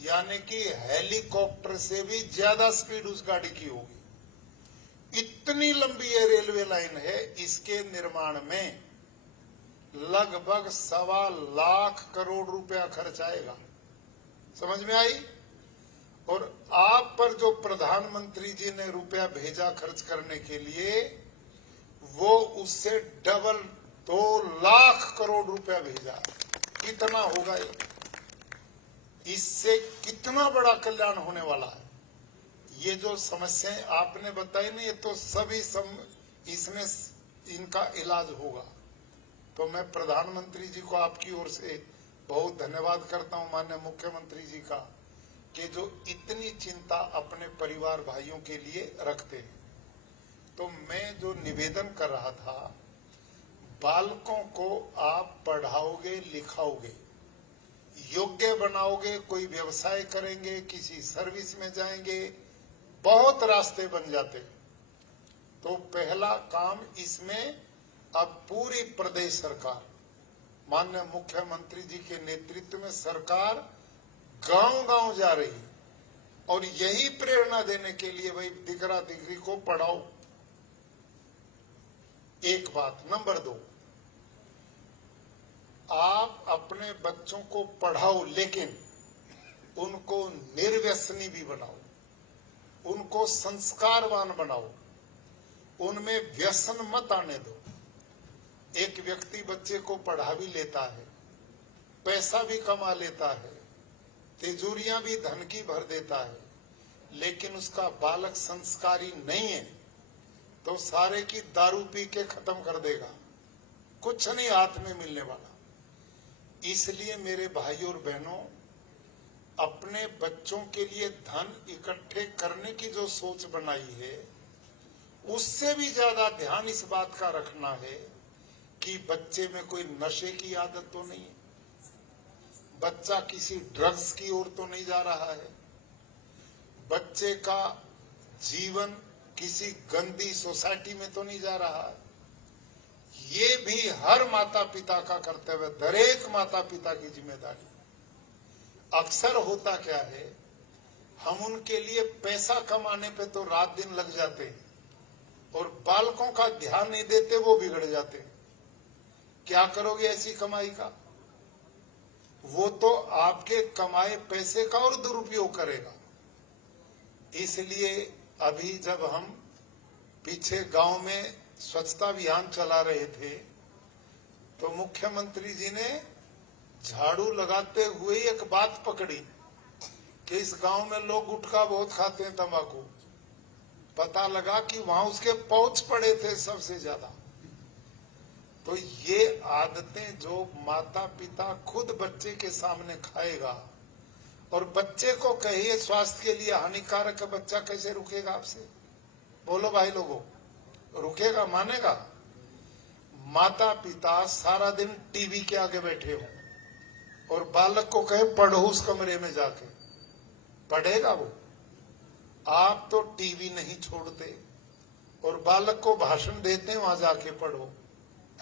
यानी कि हेलीकॉप्टर से भी ज्यादा स्पीड उस गाड़ी की होगी। इतनी लंबी ये रेलवे लाइन है, इसके निर्माण में लगभग 1.25 करोड़ रुपया खर्च आएगा। समझ में आई? और आप पर जो प्रधानमंत्री जी ने रुपया भेजा खर्च करने के लिए, वो उससे डबल 2 लाख करोड़ रुपया भेजा। कितना होगा ये? इससे कितना बड़ा कल्याण होने वाला है। ये जो समस्याएं आपने बताई ना, ये तो सभी इसमें इनका इलाज होगा। तो मैं प्रधानमंत्री जी को आपकी ओर से बहुत धन्यवाद करता हूं, माननीय मुख्यमंत्री जी का, कि जो इतनी चिंता अपने परिवार भाइयों के लिए रखते हैं। तो मैं जो निवेदन कर रहा था, बालकों को आप पढ़ाओगे, लिखाओगे, योग्य बनाओगे, कोई व्यवसाय करेंगे, किसी सर्विस में जाएंगे, बहुत रास्ते बन जाते हैं। तो पहला काम इसमें अब पूरी प्रदेश सरकार, माननीय मुख्यमंत्री जी के नेतृत्व में सरकार गांव-गांव जा रही है, और यही प्रेरणा देने के लिए भाई दिकरा दिकरी को पढ़ाओ। एक बात। नंबर 2, आप अपने बच्चों को पढ़ाओ, लेकिन उनको निर्व्यसनी भी बनाओ, उनको संस्कारवान बनाओ, उनमें व्यसन मत आने दो। एक व्यक्ति बच्चे को पढ़ा भी लेता है, पैसा भी कमा लेता है, तिजोरियां भी धन की भर देता है, लेकिन उसका बालक संस्कारी नहीं है, तो सारे की दारू पी के खत्म कर देगा, कुछ नहीं हाथ में मिलने वाला। इसलिए मेरे भाइयों और बहनों, अपने बच्चों के लिए धन इकट्ठे करने की जो सोच बनाई है, उससे भी ज्यादा ध्यान इस बात का रखना है कि बच्चे में कोई नशे की आदत तो नहीं है, बच्चा किसी ड्रग्स की ओर तो नहीं जा रहा है, बच्चे का जीवन किसी गंदी सोसाइटी में तो नहीं जा रहा है। ये भी हर माता पिता का कर्तव्य, दरेक माता पिता की जिम्मेदारी। अक्सर होता क्या है, हम उनके लिए पैसा कमाने पे तो रात दिन लग जाते हैं, और बालकों का ध्यान नहीं देते, वो बिगड़ जाते हैं। क्या करोगे ऐसी कमाई का? वो तो आपके कमाए पैसे का और दुरुपयोग करेगा। इसलिए अभी जब हम पीछे गांव में स्वच्छता अभियान चला रहे थे, तो मुख्यमंत्री जी ने झाड़ू लगाते हुए एक बात पकड़ी कि इस गांव में लोग गुटखा बहुत खाते हैं, तंबाकू। पता लगा कि वहां उसके पाउच पड़े थे सबसे ज्यादा। तो ये आदतें जो माता पिता खुद बच्चे के सामने खाएगा, और बच्चे को कहिए स्वास्थ्य के लिए हानिकारक है, बच्चा कैसे रुकेगा आपसे? बोलो भाई लोगों, रुकेगा? मानेगा? माता पिता सारा दिन टीवी के आगे बैठे हो और बालक को कहे पढ़ो उस कमरे में जाके, पढ़ेगा वो? आप तो टीवी नहीं छोड़ते और बालक को भाषण देते हैं वहां जाके पढ़ो।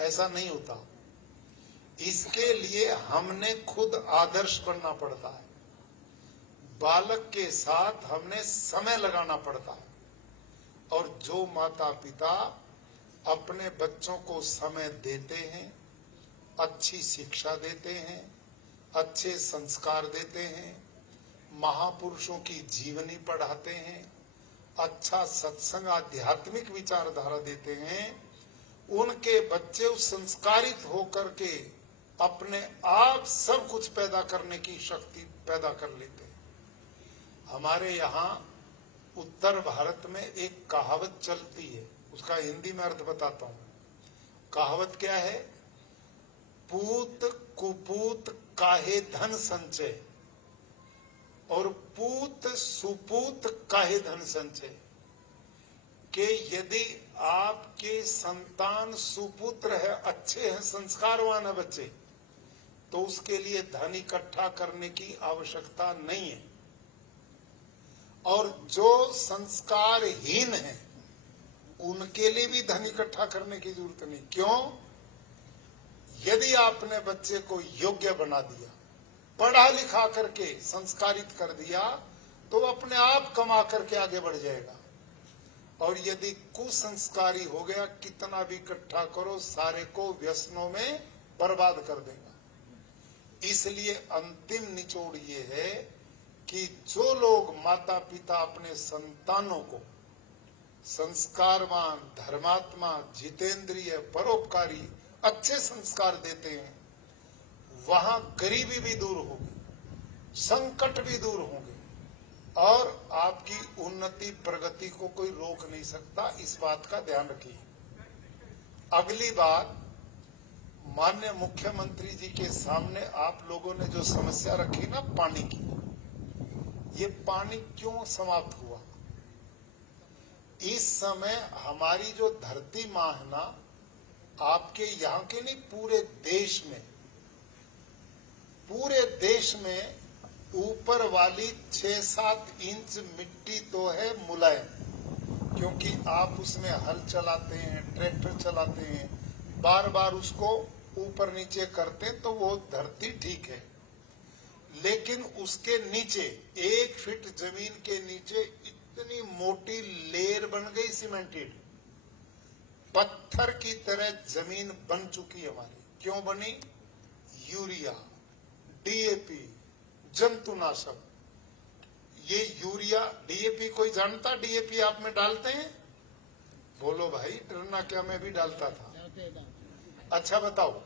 ऐसा नहीं होता। इसके लिए हमने खुद आदर्श बनना पड़ता है, बालक के साथ हमने समय लगाना पड़ता है। और जो माता पिता अपने बच्चों को समय देते हैं, अच्छी शिक्षा देते हैं, अच्छे संस्कार देते हैं, महापुरुषों की जीवनी पढ़ाते हैं, अच्छा सत्संग आध्यात्मिक विचारधारा देते हैं, उनके बच्चे संस्कारित होकर के अपने आप सब कुछ पैदा करने की शक्ति पैदा कर लेते हैं। हमारे यहाँ उत्तर भारत में एक कहावत चलती है, उसका हिंदी में अर्थ बताता हूँ। कहावत क्या है? पूत कुपूत काहे धन संचय, और पूत सुपूत काहे धन संचय, कि यदि आपके संतान सुपुत्र है, अच्छे हैं, संस्कारवान है बच्चे, तो उसके लिए धन इकट्ठा करने की आवश्यकता नहीं है। और जो संस्कारहीन है उनके लिए भी धन इकट्ठा करने की जरूरत नहीं। क्यों? यदि आपने बच्चे को योग्य बना दिया, पढ़ा लिखा करके संस्कारित कर दिया, तो अपने आप कमा करके आगे बढ़ जाएगा। और यदि कुसंस्कारी हो गया, कितना भी इकट्ठा करो, सारे को व्यसनों में बर्बाद कर देगा। इसलिए अंतिम निचोड़ ये है कि जो लोग माता पिता अपने संतानों को संस्कारवान, धर्मात्मा, जितेंद्रिय, परोपकारी, अच्छे संस्कार देते हैं, वहां गरीबी भी दूर होगी, संकट भी दूर होंगे और आपकी उन्नति प्रगति को कोई रोक नहीं सकता। इस बात का ध्यान रखिए। अगली बात, माननीय मुख्यमंत्री जी के सामने आप लोगों ने जो समस्या रखी ना पानी की, ये पानी क्यों समाप्त हुआ? इस समय हमारी जो धरती मां है ना, आपके यहाँ के नहीं, पूरे देश में ऊपर वाली 6-7 इंच मिट्टी तो है मुलायम, क्योंकि आप उसमें हल चलाते हैं, ट्रैक्टर चलाते हैं, बार बार उसको ऊपर नीचे करते हैं, तो वो धरती ठीक है। लेकिन उसके नीचे 1 फीट जमीन के नीचे इतनी मोटी लेयर बन गई, सीमेंटेड पत्थर की तरह जमीन बन चुकी हमारी। क्यों बनी? यूरिया, डीएपी, जंतुनाशक। ये यूरिया, डीएपी कोई जानता? डीएपी आप में डालते हैं? बोलो भाई, डरना क्या, मैं भी डालता था। अच्छा बताओ,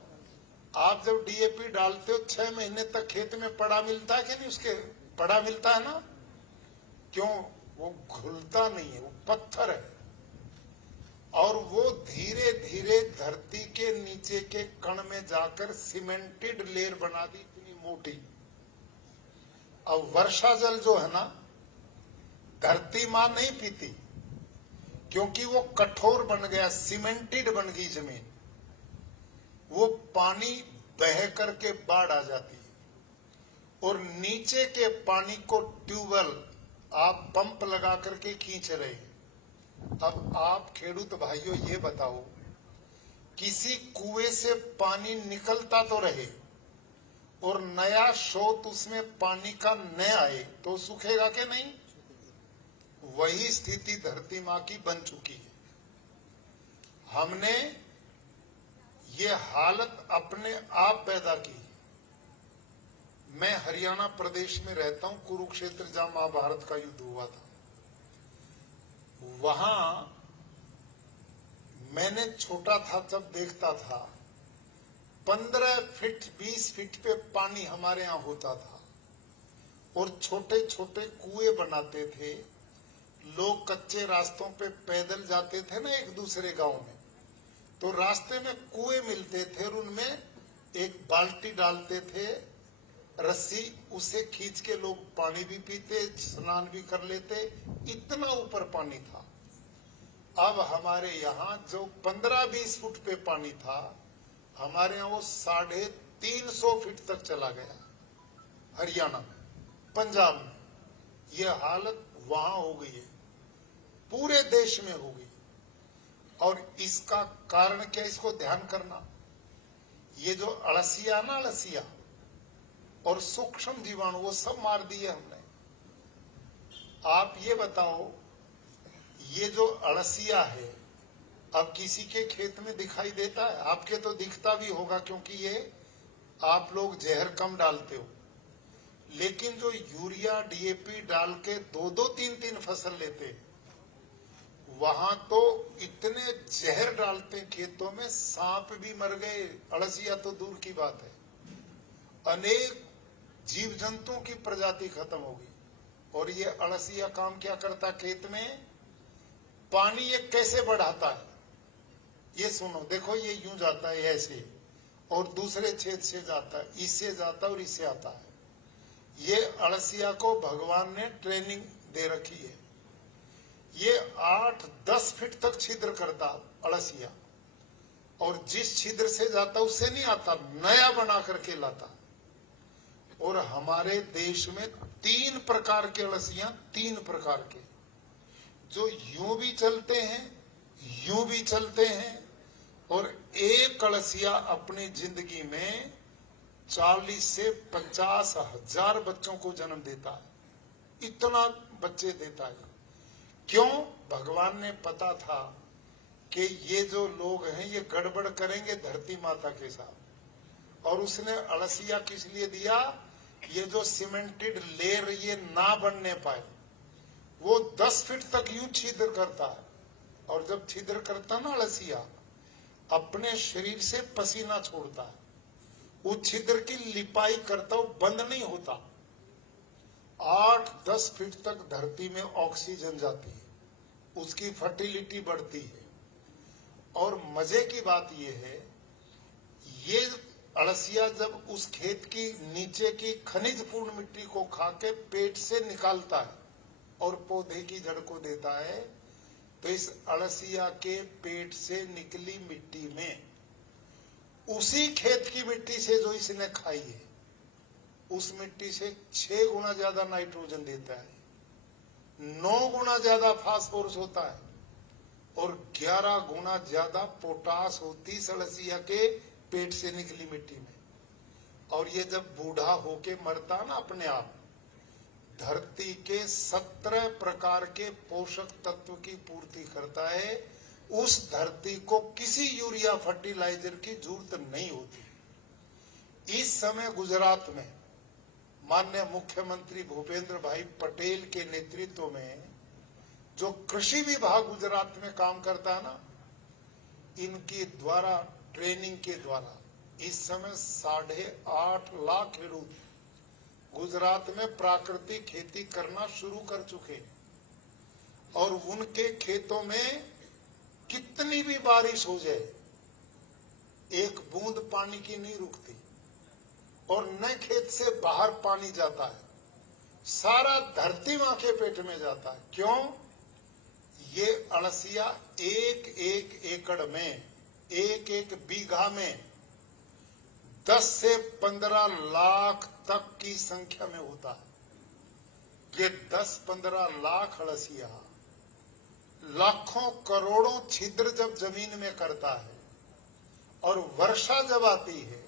आप जब डीएपी डालते हो 6 महीने तक खेत में पड़ा मिलता है कि नहीं? उसके पड़ा मिलता है ना? क्यों? वो घुलता नहीं है, वो पत्थर है और वो धीरे धीरे धरती के नीचे के कण में जाकर सीमेंटेड लेयर बना दी, इतनी मोटी। अब वर्षा जल जो है ना, धरती मां नहीं पीती, क्योंकि वो कठोर बन गया, सीमेंटेड बन गई जमीन। वो पानी बह करके बाढ़ आ जाती है और नीचे के पानी को ट्यूबवेल आप पंप लगा करके खींच रहे हैं। अब आप खेडूत भाइयों ये बताओ, किसी कुएं से पानी निकलता तो रहे और नया स्रोत उसमें पानी का न आए तो सूखेगा कि नहीं? वही स्थिति धरती मां की बन चुकी है। हमने ये हालत अपने आप पैदा की। मैं हरियाणा प्रदेश में रहता हूं, कुरुक्षेत्र जहां महाभारत का युद्ध हुआ था, वहां मैंने छोटा था जब देखता था 15 फीट 20 फीट पे पानी हमारे यहां होता था और छोटे छोटे कुएं बनाते थे। लोग कच्चे रास्तों पे पैदल जाते थे ना एक दूसरे गांव में, तो रास्ते में कुएं मिलते थे और उनमें एक बाल्टी डालते थे, रस्सी, उसे खींच के लोग पानी भी पीते, स्नान भी कर लेते। इतना ऊपर पानी था। अब हमारे यहाँ जो 15-20 फुट पे पानी था, हमारे यहाँ वो 350 फीट तक चला गया। हरियाणा में, पंजाब में ये हालत वहां हो गई है, पूरे देश में हो गई। और इसका कारण क्या? इसको ध्यान करना, ये जो अळसिया ना, अळसिया और सूक्ष्म जीवाणु, वो सब मार दिए हमने। आप ये बताओ, ये जो अळसिया है अब किसी के खेत में दिखाई देता है? आपके तो दिखता भी होगा, क्योंकि ये आप लोग जहर कम डालते हो। लेकिन जो यूरिया डीएपी डाल के 2-2, 3-3 फसल लेते, वहां तो इतने जहर डालते खेतों में, सांप भी मर गए, अळसिया तो दूर की बात है। अनेक जीव जंतुओं की प्रजाति खत्म हो गई। और ये अळसिया काम क्या करता खेत में? पानी ये कैसे बढ़ाता है? ये सुनो, देखो, ये यूं जाता है ऐसे और दूसरे छेद से जाता है, इससे जाता है और इससे आता है। ये अड़सिया को भगवान ने ट्रेनिंग दे रखी है। ये 8-10 फीट तक छिद्र करता अड़सिया, और जिस छिद्र से जाता उससे नहीं आता, नया बना करके लाता। और हमारे देश में 3 प्रकार के अड़सिया, 3 प्रकार के, जो यूं भी चलते हैं, यूं भी चलते हैं, और एक अड़सिया अपनी जिंदगी में 40 से 50 हजार बच्चों को जन्म देता है। इतना बच्चे देता है। क्यों? भगवान ने पता था कि ये जो लोग हैं ये गड़बड़ करेंगे धरती माता के साथ, और उसने अड़सिया किस लिए दिया? ये जो सीमेंटेड लेयर ये ना बनने पाए। वो 10 फीट तक यूं छिद्र करता है, और जब छिद्र करता ना अड़सिया, अपने शरीर से पसीना छोड़ता है, उस छिद्र की लिपाई करता, वो बंद नहीं होता। 8-10 फीट तक धरती में ऑक्सीजन जाती है, उसकी फर्टिलिटी बढ़ती है। और मजे की बात यह है, ये अड़सिया जब उस खेत की नीचे की खनिज पूर्ण मिट्टी को खा के पेट से निकालता है और पौधे की जड़ को देता है, तो इस अड़सिया के पेट से निकली मिट्टी में, उसी खेत की मिट्टी से जो इसने खाई है, उस मिट्टी से 6 गुना ज्यादा नाइट्रोजन देता है, 9 गुना ज्यादा फास्फोरस होता है, और 11 गुना ज्यादा पोटास होती अड़सिया के पेट से निकली मिट्टी में। और ये जब बूढ़ा होके मरता ना अपने आप, धरती के 17 प्रकार के पोषक तत्व की पूर्ति करता है। उस धरती को किसी यूरिया फर्टिलाइजर की जरूरत नहीं होती। इस समय गुजरात में माननीय मुख्यमंत्री भूपेंद्र भाई पटेल के नेतृत्व में जो कृषि विभाग गुजरात में काम करता है ना, इनके द्वारा ट्रेनिंग के द्वारा इस समय 8.5 लाख खेडूत गुजरात में प्राकृतिक खेती करना शुरू कर चुके हैं। और उनके खेतों में कितनी भी बारिश हो जाए, एक बूंद पानी की नहीं रुकती, और न खेत से बाहर पानी जाता है, सारा धरती मां के पेट में जाता है। क्यों? ये अड़सिया एक एकड़ में, एक बीघा में 10 से 15 लाख तक की संख्या में होता है। ये 10-15 लाख अड़सिया लाखों करोड़ों छिद्र जब जमीन में करता है, और वर्षा जब आती है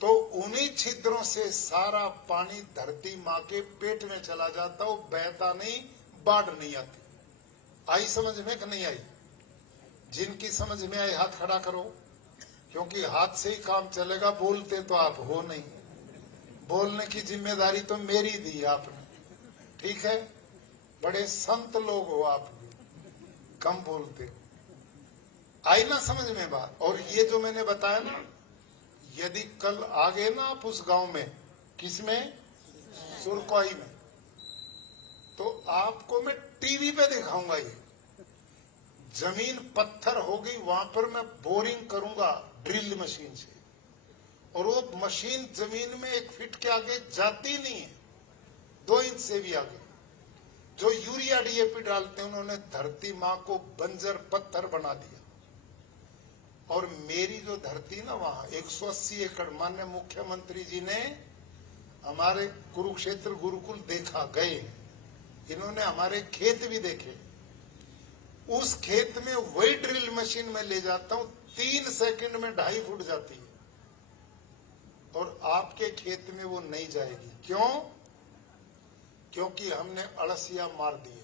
तो उन्हीं छिद्रों से सारा पानी धरती मां के पेट में चला जाता, वो बहता नहीं, बाढ़ नहीं आती। आई समझ में कि नहीं आई? जिनकी समझ में आई हाथ खड़ा करो, क्योंकि हाथ से ही काम चलेगा, बोलते तो आप हो नहीं। बोलने की जिम्मेदारी तो मेरी दी है आपने, ठीक है? बड़े संत लोग हो आप भी, कम बोलते हो। आई ना समझ में बात? और ये जो मैंने बताया ना, यदि कल आ गए ना आप उस गांव में, किसमें? सुरकोई में, तो आपको मैं टीवी पे दिखाऊंगा। ये जमीन पत्थर होगी, वहां पर मैं बोरिंग करूंगा ड्रिल मशीन से, और वो मशीन जमीन में 1 फीट के आगे जाती नहीं है, 2 इंच से भी आगे। जो यूरिया डीएपी डालते हैं, उन्होंने धरती मां को बंजर पत्थर बना दिया। और मेरी जो धरती ना, वहां 180 एकड़, माननीय मुख्यमंत्री जी ने हमारे कुरुक्षेत्र गुरुकुल देखा, गए, इन्होंने हमारे खेत भी देखे। उस खेत में वही ड्रिल मशीन में ले जाता हूं, 3 सेकंड में 2.5 फुट जाती है, और आपके खेत में वो नहीं जाएगी। क्यों? क्योंकि हमने अड़सिया मार दिए,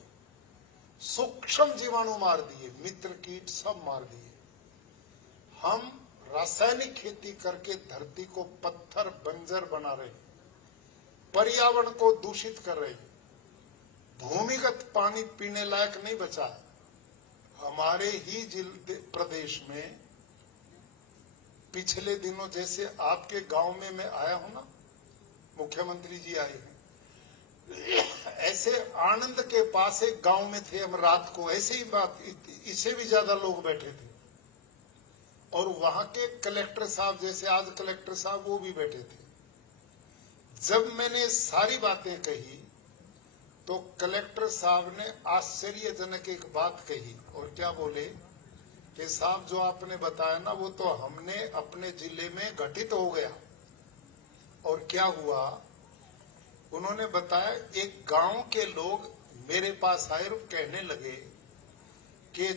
सूक्ष्म जीवाणु मार दिए, मित्र कीट सब मार दिए। हम रासायनिक खेती करके धरती को पत्थर बंजर बना रहे, पर्यावरण को दूषित कर रहे, भूमिगत पानी पीने लायक नहीं बचा है। हमारे ही प्रदेश में पिछले दिनों, जैसे आपके गांव में मैं आया हूं ना, मुख्यमंत्री जी आए हैं, ऐसे आनंद के पास एक गांव में थे हम रात को, ऐसे ही बात, इससे भी ज्यादा लोग बैठे थे, और वहां के कलेक्टर साहब, जैसे आज कलेक्टर साहब, वो भी बैठे थे। जब मैंने सारी बातें कही तो कलेक्टर साहब ने आश्चर्यजनक एक बात कही, और क्या बोले कि साहब जो आपने बताया ना वो तो हमने अपने जिले में घटित हो गया। और क्या हुआ, उन्होंने बताया एक गांव के लोग मेरे पास आए और कहने लगे कि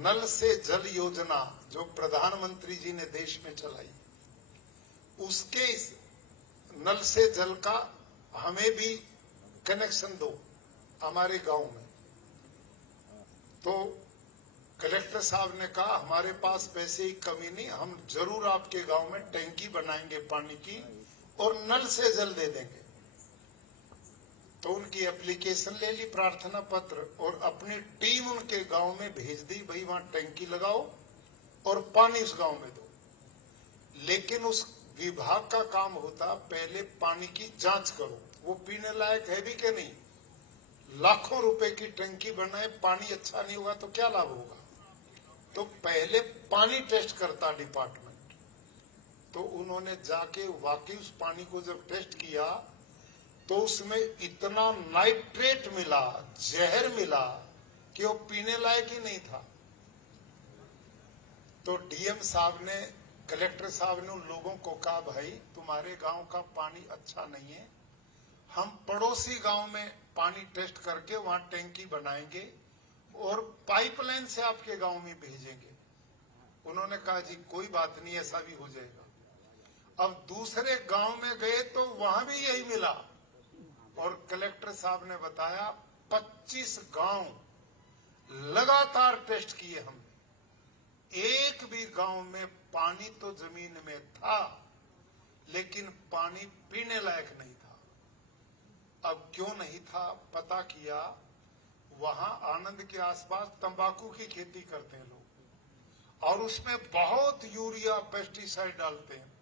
नल से जल योजना जो प्रधानमंत्री जी ने देश में चलाई, उसके नल से जल का हमें भी कनेक्शन दो हमारे गांव में। तो कलेक्टर साहब ने कहा हमारे पास पैसे की कमी नहीं, हम जरूर आपके गांव में टैंकी बनाएंगे पानी की और नल से जल दे देंगे। तो उनकी एप्लीकेशन ले ली, प्रार्थना पत्र, और अपनी टीम उनके गांव में भेज दी, भाई वहां टैंकी लगाओ और पानी उस गांव में दो। लेकिन उस विभाग का काम होता पहले पानी की जांच करो, वो पीने लायक है भी कि नहीं। लाखों रुपए की टंकी बनाए, पानी अच्छा नहीं होगा तो क्या लाभ होगा। तो पहले पानी टेस्ट करता डिपार्टमेंट। तो उन्होंने जाके वाकई उस पानी को जब टेस्ट किया तो उसमें इतना नाइट्रेट मिला, जहर मिला कि वो पीने लायक ही नहीं था। तो डीएम साहब ने, कलेक्टर साहब ने उन लोगों को कहा भाई तुम्हारे गांव का पानी अच्छा नहीं है, हम पड़ोसी गांव में पानी टेस्ट करके वहां टैंकी बनाएंगे और पाइपलाइन से आपके गांव में भेजेंगे। उन्होंने कहा जी कोई बात नहीं, ऐसा भी हो जाएगा। अब दूसरे गांव में गए तो वहां भी यही मिला, और कलेक्टर साहब ने बताया 25 गांव लगातार टेस्ट किए हमने, एक भी गांव में पानी तो जमीन में था लेकिन पानी पीने लायक नहीं था। अब क्यों नहीं था पता किया, वहां आनंद के आसपास तंबाकू की खेती करते हैं लोग, और उसमें बहुत यूरिया पेस्टिसाइड डालते हैं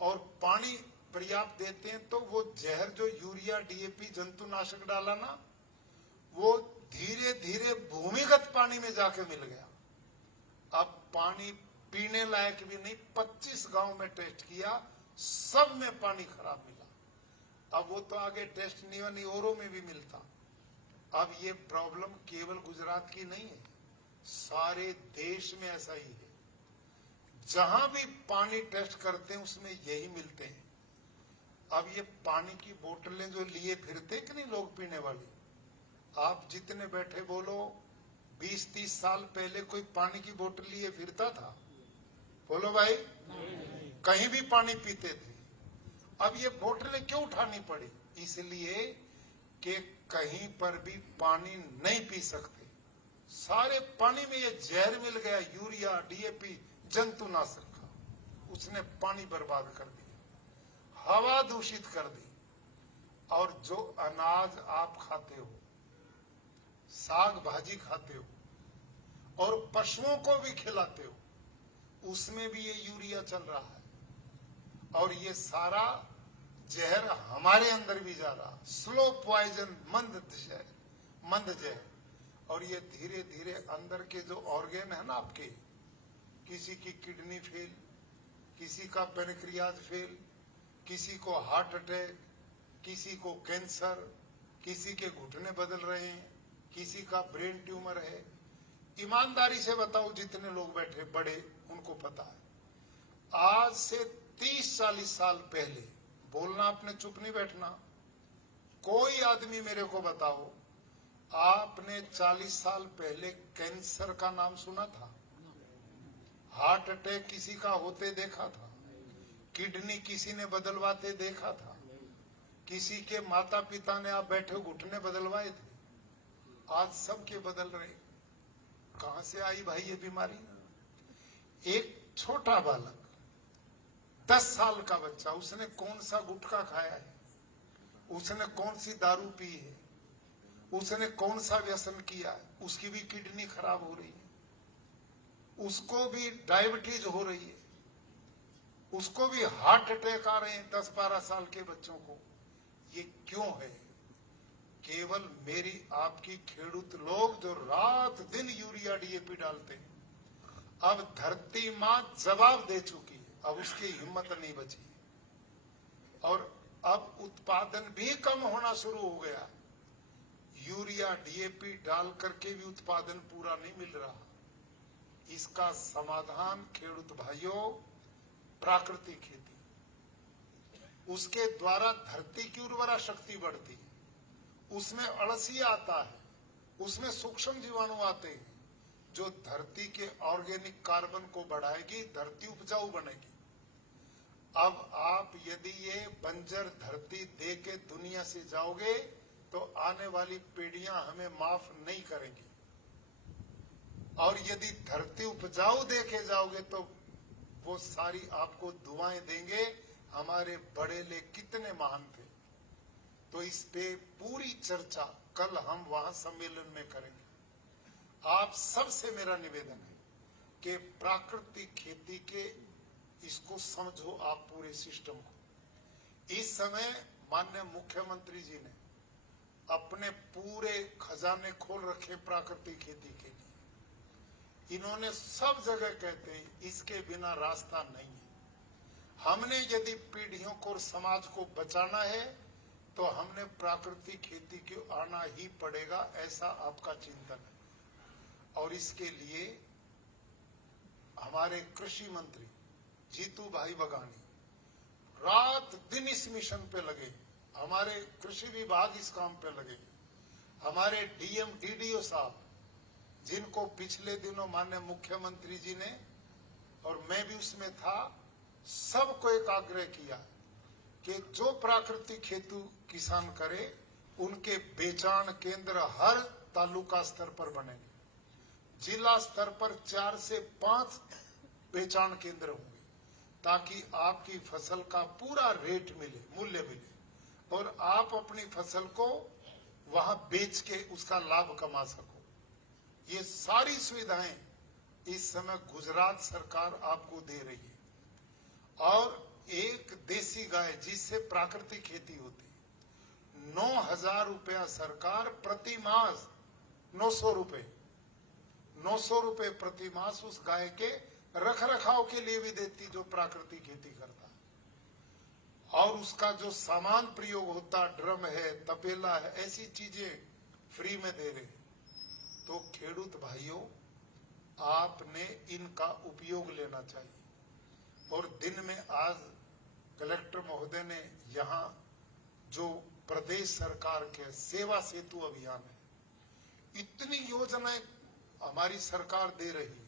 और पानी पर्याप्त देते हैं। तो वो जहर जो यूरिया डीएपी जंतुनाशक डाला ना, वो धीरे धीरे भूमिगत पानी में जाके मिल गया। अब पानी पीने लायक भी नहीं। 25 गांव में टेस्ट किया, सब में पानी खराब मिला। अब वो तो आगे टेस्ट नहीं औरों में भी मिलता। अब ये प्रॉब्लम केवल गुजरात की नहीं है, सारे देश में ऐसा ही है। जहां भी पानी टेस्ट करते हैं उसमें यही मिलते हैं। अब ये पानी की बोतलें जो लिए फिरते कि नहीं लोग पीने वाली, आप जितने बैठे बोलो 20-30 साल पहले कोई पानी की बोतल लिए फिरता था? बोलो भाई, कहीं भी पानी पीते थे। अब ये बोतलें क्यों उठानी पड़ी? इसलिए कि कहीं पर भी पानी नहीं पी सकते। सारे पानी में ये जहर मिल गया, यूरिया डीएपी जंतुनाशक का, उसने पानी बर्बाद कर दिया, हवा दूषित कर दी। और जो अनाज आप खाते हो, साग भाजी खाते हो और पशुओं को भी खिलाते हो, उसमें भी ये यूरिया चल रहा है और ये सारा जहर हमारे अंदर भी जा रहा, स्लो पॉइजन, मंद जहर। और ये धीरे धीरे अंदर के जो ऑर्गेन है ना आपके, किसी की किडनी फेल, किसी का पेनक्रियाज फेल, किसी को हार्ट अटैक, किसी को कैंसर, किसी के घुटने बदल रहे हैं, किसी का ब्रेन ट्यूमर है। ईमानदारी से बताओ, जितने लोग बैठे बड़े उनको पता है। आज से 30-40 साल पहले, बोलना आपने, चुप नहीं बैठना, कोई आदमी मेरे को बताओ, आपने 40 साल पहले कैंसर का नाम सुना था? हार्ट अटैक किसी का होते देखा था? किडनी किसी ने बदलवाते देखा था? किसी के माता पिता ने आप बैठे घुटने बदलवाए थे? आज सबके बदल रहे। कहां से आई भाई ये बीमारी? एक छोटा बालक, 10 साल का बच्चा, उसने कौन सा गुटखा खाया है, उसने कौन सी दारू पी है, उसने कौन सा व्यसन किया है, उसकी भी किडनी खराब हो रही है, उसको भी डायबिटीज हो रही है, उसको भी हार्ट अटैक आ रहे हैं 10-12 साल के बच्चों को। ये क्यों है? केवल मेरी आपकी खेडूत लोग जो रात दिन यूरिया डीएपी डालते हैं। अब धरती मां जवाब दे चुकी है, अब उसकी हिम्मत नहीं बची। और अब उत्पादन भी कम होना शुरू हो गया। यूरिया डीएपी डाल करके भी उत्पादन पूरा नहीं मिल रहा। इसका समाधान खेडूत भाइयों प्राकृतिक खेती, उसके द्वारा धरती की उर्वरा शक्ति बढ़ती है, उसमें अड़सिया आता है, उसमें सूक्ष्म जीवाणु आते हैं जो धरती के ऑर्गेनिक कार्बन को बढ़ाएगी, धरती उपजाऊ बनेगी। अब आप यदि ये बंजर धरती दे के दुनिया से जाओगे तो आने वाली पीढ़ियां हमें माफ नहीं करेंगी, और यदि धरती उपजाऊ देके जाओगे तो वो सारी आपको दुआएं देंगे, हमारे बड़े ले कितने महान थे। तो इस पे पूरी चर्चा कल हम वहां सम्मेलन में करेंगे। आप सबसे मेरा निवेदन है कि प्राकृतिक खेती के इसको समझो आप पूरे सिस्टम को। इस समय माननीय मुख्यमंत्री जी ने अपने पूरे खजाने खोल रखे प्राकृतिक खेती के लिए। इन्होंने सब जगह कहते हैं इसके बिना रास्ता नहीं है। हमने यदि पीढ़ियों को और समाज को बचाना है तो हमने प्राकृतिक खेती को आना ही पड़ेगा, ऐसा आपका चिंतन है। और इसके लिए हमारे कृषि मंत्री जीतू भाई बघानी रात दिन इस मिशन पे लगे, हमारे कृषि विभाग इस काम पे लगे, हमारे डीएम डीडीओ साहब जिनको पिछले दिनों माननीय मुख्यमंत्री जी ने और मैं भी उसमें था, सबको एक आग्रह किया कि जो प्राकृतिक खेती किसान करे उनके बेचान केंद्र हर तालुका स्तर पर बनेंगे। जिला स्तर पर 4 से 5 बेचान केंद्र होंगे ताकि आपकी फसल का पूरा रेट मिले, मूल्य मिले और आप अपनी फसल को वहां बेच के उसका लाभ कमा सको। ये सारी सुविधाएं इस समय गुजरात सरकार आपको दे रही है। और एक देसी गाय जिससे प्राकृतिक खेती होती, 9,000 रुपया सरकार प्रति मास, 900 रुपए प्रति मास उस गाय के रख रखाव के लिए भी देती जो प्राकृतिक खेती करता है। और उसका जो सामान प्रयोग होता, ड्रम है, तपेला है, ऐसी चीजें फ्री में दे रहे। तो खेडूत भाइयों आपने इनका उपयोग लेना चाहिए। और दिन में आज कलेक्टर महोदय ने यहाँ जो प्रदेश सरकार के सेवा सेतु अभियान है, इतनी योजनाएं हमारी सरकार दे रही है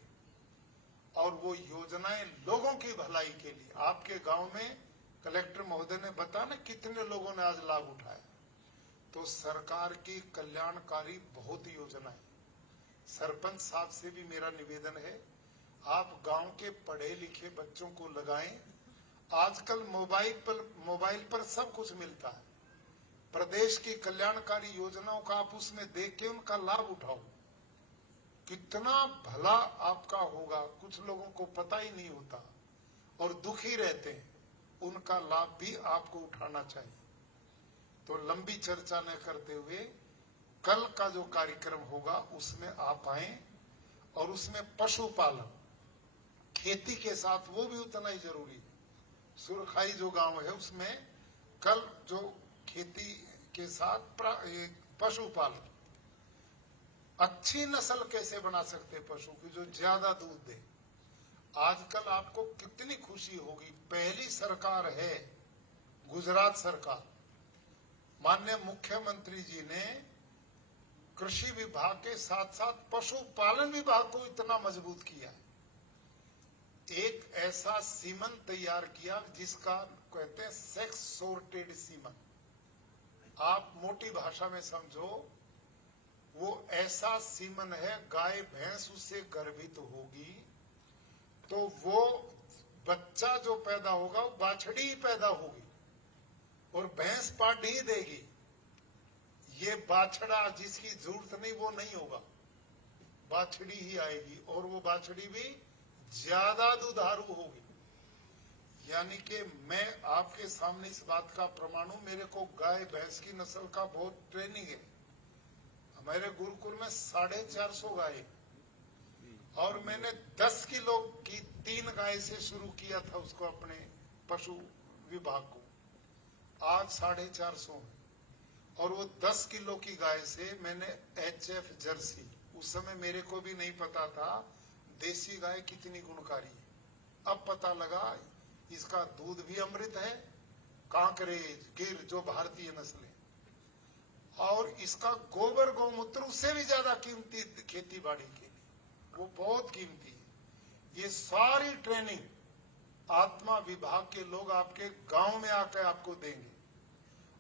और वो योजनाएं लोगों की भलाई के लिए। आपके गांव में कलेक्टर महोदय ने बताया ना कितने लोगों ने आज लाभ उठाया। तो सरकार की कल्याणकारी बहुत योजना है। सरपंच साहब से भी मेरा निवेदन है, आप गांव के पढ़े लिखे बच्चों को लगाएं। आजकल मोबाइल पर सब कुछ मिलता है। प्रदेश की कल्याणकारी योजनाओं का आप उसमें देख के उनका लाभ उठाओ, कितना भला आपका होगा। कुछ लोगों को पता ही नहीं होता और दुखी रहते हैं, उनका लाभ भी आपको उठाना चाहिए। तो लंबी चर्चा न करते हुए कल का जो कार्यक्रम होगा उसमें आप आए और उसमें पशुपालन खेती के साथ वो भी उतना ही जरूरी है। सुरखाई जो गांव है उसमें कल जो खेती के साथ पशुपालन, अच्छी नस्ल कैसे बना सकते पशु की जो ज्यादा दूध दे। आजकल आपको कितनी खुशी होगी, पहली सरकार है गुजरात सरकार, माननीय मुख्यमंत्री जी ने कृषि विभाग के साथ साथ पशुपालन विभाग को इतना मजबूत किया है। एक ऐसा सीमन तैयार किया जिसका कहते हैं सेक्स सॉर्टेड सीमन। आप मोटी भाषा में समझो, वो ऐसा सीमन है, गाय भैंस उससे गर्भित होगी तो वो बच्चा जो पैदा होगा वो बाछड़ी ही पैदा होगी और भैंस पाठी ही देगी। ये बाछड़ा जिसकी जरूरत नहीं वो नहीं होगा, बाछड़ी ही आएगी और वो बाछड़ी भी ज्यादा दुधारू होगी। यानी कि मैं आपके सामने इस बात का प्रमाण हूं, मेरे को गाय भैंस की नस्ल का बहुत ट्रेनिंग है। हमारे गुरुकुल में 450 गाय और मैंने 10 किलो की 3 गाय से शुरू किया था उसको, अपने पशु विभाग को। आज 450 है। और वो 10 किलो की गाय से मैंने HF जर्सी, उस समय मेरे को भी नहीं पता था देसी गाय कितनी गुणकारी है। अब पता लगा इसका दूध भी अमृत है, कांकरेज, गिर जो भारतीय नस्ल है, और इसका गोबर गौमूत्र उससे भी ज्यादा कीमती खेती बाड़ी के लिए, वो बहुत कीमती है। ये सारी ट्रेनिंग आत्मा विभाग के लोग आपके गांव में आकर आपको देंगे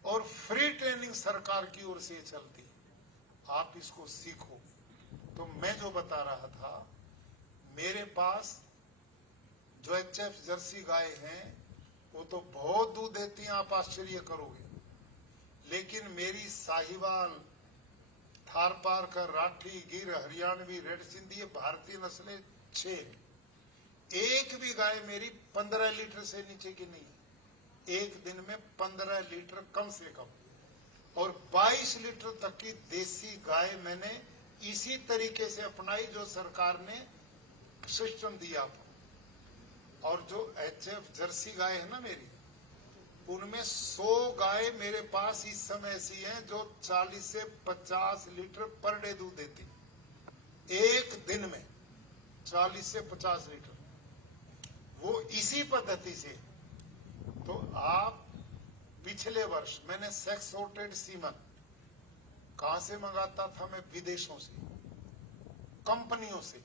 और फ्री ट्रेनिंग सरकार की ओर से चलती है। आप इसको सीखो। तो मैं जो बता रहा था, मेरे पास जो HF जर्सी गाय हैं वो तो बहुत दूध देती हैं, आप आश्चर्य करोगे। लेकिन मेरी साहिवाल, थारपारकर, राठी, गिर, हरियाणवी, रेड सिंधी, भारतीय नस्लें 6। एक भी गाय मेरी 15 लीटर से नीचे की नहीं है। एक दिन में 15 लीटर कम से कम, और 22 लीटर तक की देसी गाय मैंने इसी तरीके से अपनाई जो सरकार ने सिस्टम दिया। और जो HF जर्सी गाय है ना मेरी, उनमें 100 गाय मेरे पास इस समय ऐसी हैं जो 40 से 50 लीटर पर डे दूध देती, एक दिन में 40 से 50 लीटर, वो इसी पद्धति से। तो आप पिछले वर्ष मैंने सेक्स सॉर्टेड सीमन कहां से मंगाता था मैं? विदेशों से, कंपनियों से।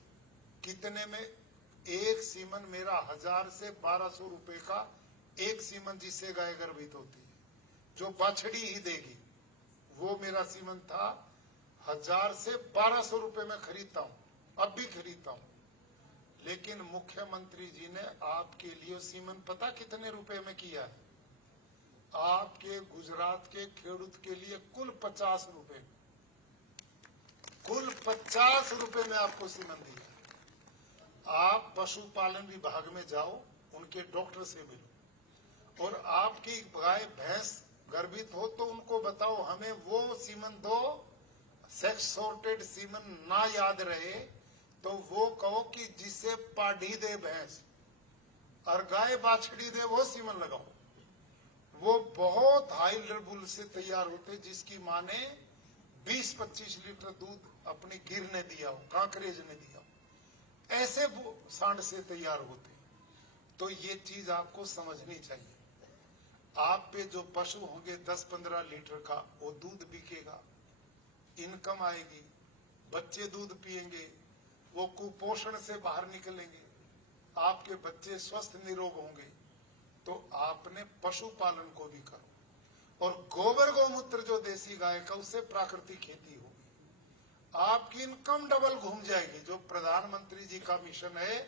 कितने में? एक सीमन मेरा 1000 से 1200 रुपए का एक सीमन, जिससे गाय गर्भित होती है, जो बछड़ी ही देगी, वो मेरा सीमन था। 1000 से 1200 रुपए में खरीदता हूं, अब भी खरीदता हूं। लेकिन मुख्यमंत्री जी ने आपके लिए सीमन पता कितने रुपए में किया है? आपके गुजरात के खेडूत के लिए कुल 50 रुपए, कुल 50 रुपए में आपको सीमन दिया। आप पशुपालन विभाग में जाओ, उनके डॉक्टर से मिलो, और आपकी गाय भैंस गर्भित हो तो उनको बताओ हमें वो सीमन दो। सेक्स सॉर्टेड सीमन ना याद रहे तो वो कहो कि जिसे पाढ़ी दे भैंस और गाय बाछड़ी दे, वो सीमन लगाओ। वो बहुत हाई लेवल से तैयार होते, जिसकी मां ने 20-25 लीटर दूध अपनी गिर ने दिया हो, कांकरेज ने दिया हो, ऐसे सांड से तैयार होते। तो ये चीज आपको समझनी चाहिए। आप पे जो पशु होंगे 10-15 लीटर का, वो दूध बिकेगा, इनकम आएगी, बच्चे दूध पिएंगे, वो कुपोषण से बाहर निकलेंगे, आपके बच्चे स्वस्थ निरोग होंगे। तो आपने पशुपालन को भी करो, और गोबर गौमूत्र जो देसी गाय का, उससे प्राकृतिक खेती होगी, आपकी इनकम डबल घूम जाएगी। जो प्रधानमंत्री जी का मिशन है,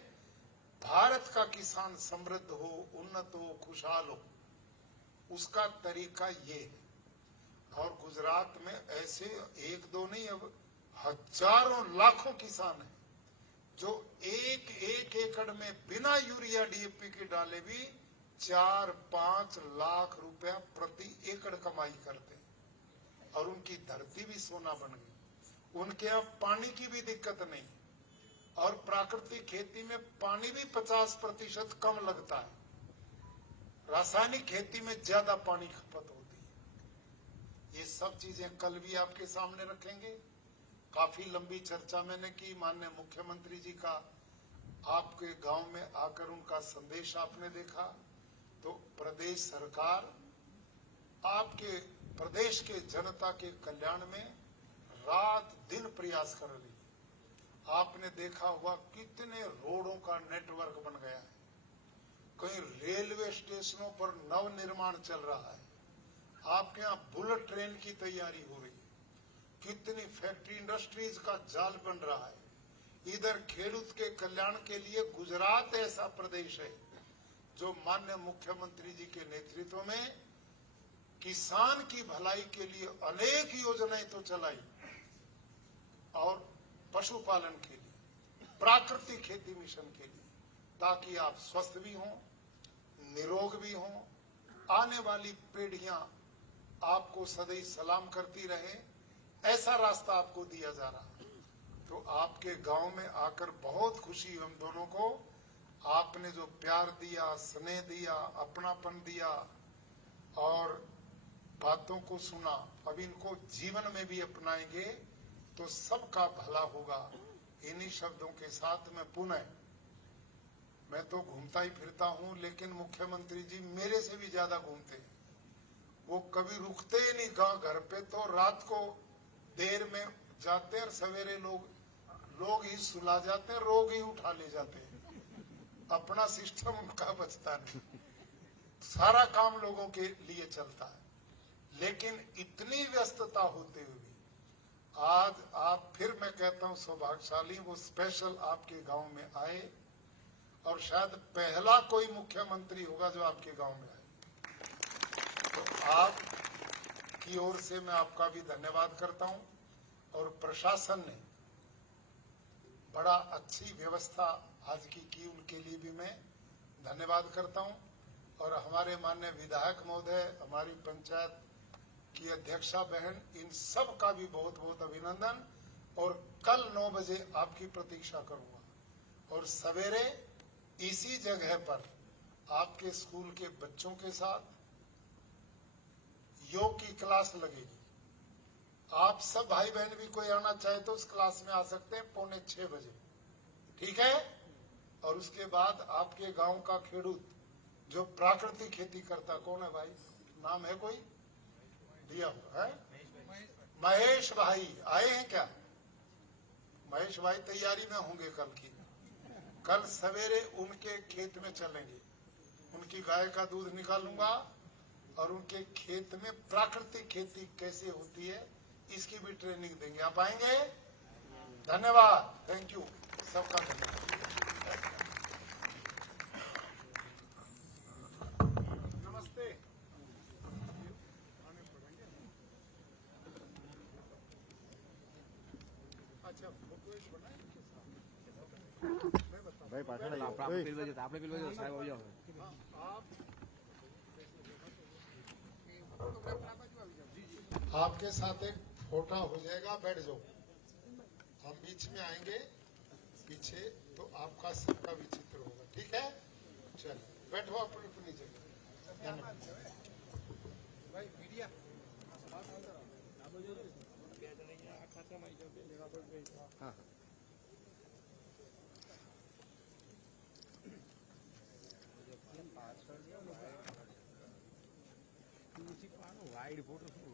भारत का किसान समृद्ध हो, उन्नत हो, खुशहाल हो, उसका तरीका ये है। और गुजरात में ऐसे 1-2 नहीं, अब हजारों लाखों किसान हैं जो एक एकड़ में बिना यूरिया DAP के डाले भी 4-5 लाख रुपया प्रति एकड़ कमाई करते हैं, और उनकी धरती भी सोना बन गई। उनके अब पानी की भी दिक्कत नहीं, और प्राकृतिक खेती में पानी भी 50% कम लगता है। रासायनिक खेती में ज्यादा पानी खपत होती है। ये सब चीजें कल भी आपके सामने रखेंगे। काफी लंबी चर्चा मैंने की, माननीय मुख्यमंत्री जी का आपके गांव में आकर उनका संदेश आपने देखा। तो प्रदेश सरकार आपके प्रदेश के जनता के कल्याण में रात दिन प्रयास कर रही है। आपने देखा हुआ कितने रोडों का नेटवर्क बन गया है, कई रेलवे स्टेशनों पर नव निर्माण चल रहा है, आपके यहाँ बुलेट ट्रेन की तैयारी हो रही है, कितनी फैक्ट्री इंडस्ट्रीज का जाल बन रहा है। इधर खेडूत के कल्याण के लिए गुजरात ऐसा प्रदेश है जो माननीय मुख्यमंत्री जी के नेतृत्व में किसान की भलाई के लिए अनेक योजनाएं तो चलाई, और पशुपालन के लिए, प्राकृतिक खेती मिशन के लिए, ताकि आप स्वस्थ भी हों, निरोग भी हों, आने वाली पीढ़ियां आपको सदैव सलाम करती रहे, ऐसा रास्ता आपको दिया जा रहा है। तो आपके गांव में आकर बहुत खुशी हम दोनों को। आपने जो प्यार दिया, स्नेह दिया, अपनापन दिया, और बातों को सुना, अब इनको जीवन में भी अपनाएंगे तो सबका भला होगा। इन्हीं शब्दों के साथ मैं पुनः, मैं तो घूमता ही फिरता हूं, लेकिन मुख्यमंत्री जी मेरे से भी ज्यादा घूमते हैं। वो कभी रुकते ही नहीं घर पे, तो रात को देर में जाते हैं, सवेरे लोग ही सुला जाते हैं, रोग ही उठा ले जाते हैं। अपना सिस्टम उनका बचता नहीं, सारा काम लोगों के लिए चलता है। लेकिन इतनी व्यस्तता होते हुए भी आज आप, फिर मैं कहता हूं सौभाग्यशाली, वो स्पेशल आपके गांव में आए, और शायद पहला कोई मुख्यमंत्री होगा जो आपके गांव में आए। तो आप की ओर से मैं आपका भी धन्यवाद करता हूं, और प्रशासन ने बड़ा अच्छी व्यवस्था आज की उनके लिए भी मैं धन्यवाद करता हूं। और हमारे माननीय विधायक महोदय, हमारी पंचायत की अध्यक्षा बहन, इन सब का भी बहुत बहुत अभिनंदन। और कल 9 बजे आपकी प्रतीक्षा करूंगा, और सवेरे इसी जगह पर आपके स्कूल के बच्चों के साथ योग की क्लास लगेगी। आप सब भाई बहन भी कोई आना चाहे तो उस क्लास में आ सकते हैं 5:45 बजे, ठीक है। और उसके बाद आपके गांव का खेडूत जो प्राकृतिक खेती करता, कौन है भाई, नाम है कोई दिया हुआ है, महेश भाई आए हैं क्या? महेश भाई तैयारी में होंगे कल की। कल सवेरे उनके खेत में चलेंगे, उनकी गाय का दूध निकालूंगा, और उनके खेत में प्राकृतिक खेती कैसे होती है इसकी भी ट्रेनिंग देंगे। आप आएंगे? धन्यवाद, थैंक यू, सबका धन्यवाद। नमस्ते। अच्छा, भाई पाठक આપણે પેલું જો સાહેબ આવી જાવ आपके साथ एक फोटो हो जाएगा, बैठ जाओ। हम बीच में आएंगे पीछे, तो आपका सबका भी चित्र होगा, ठीक है। चलो बैठो अपनी अपनी जगह। धन्यवाद। Wide photo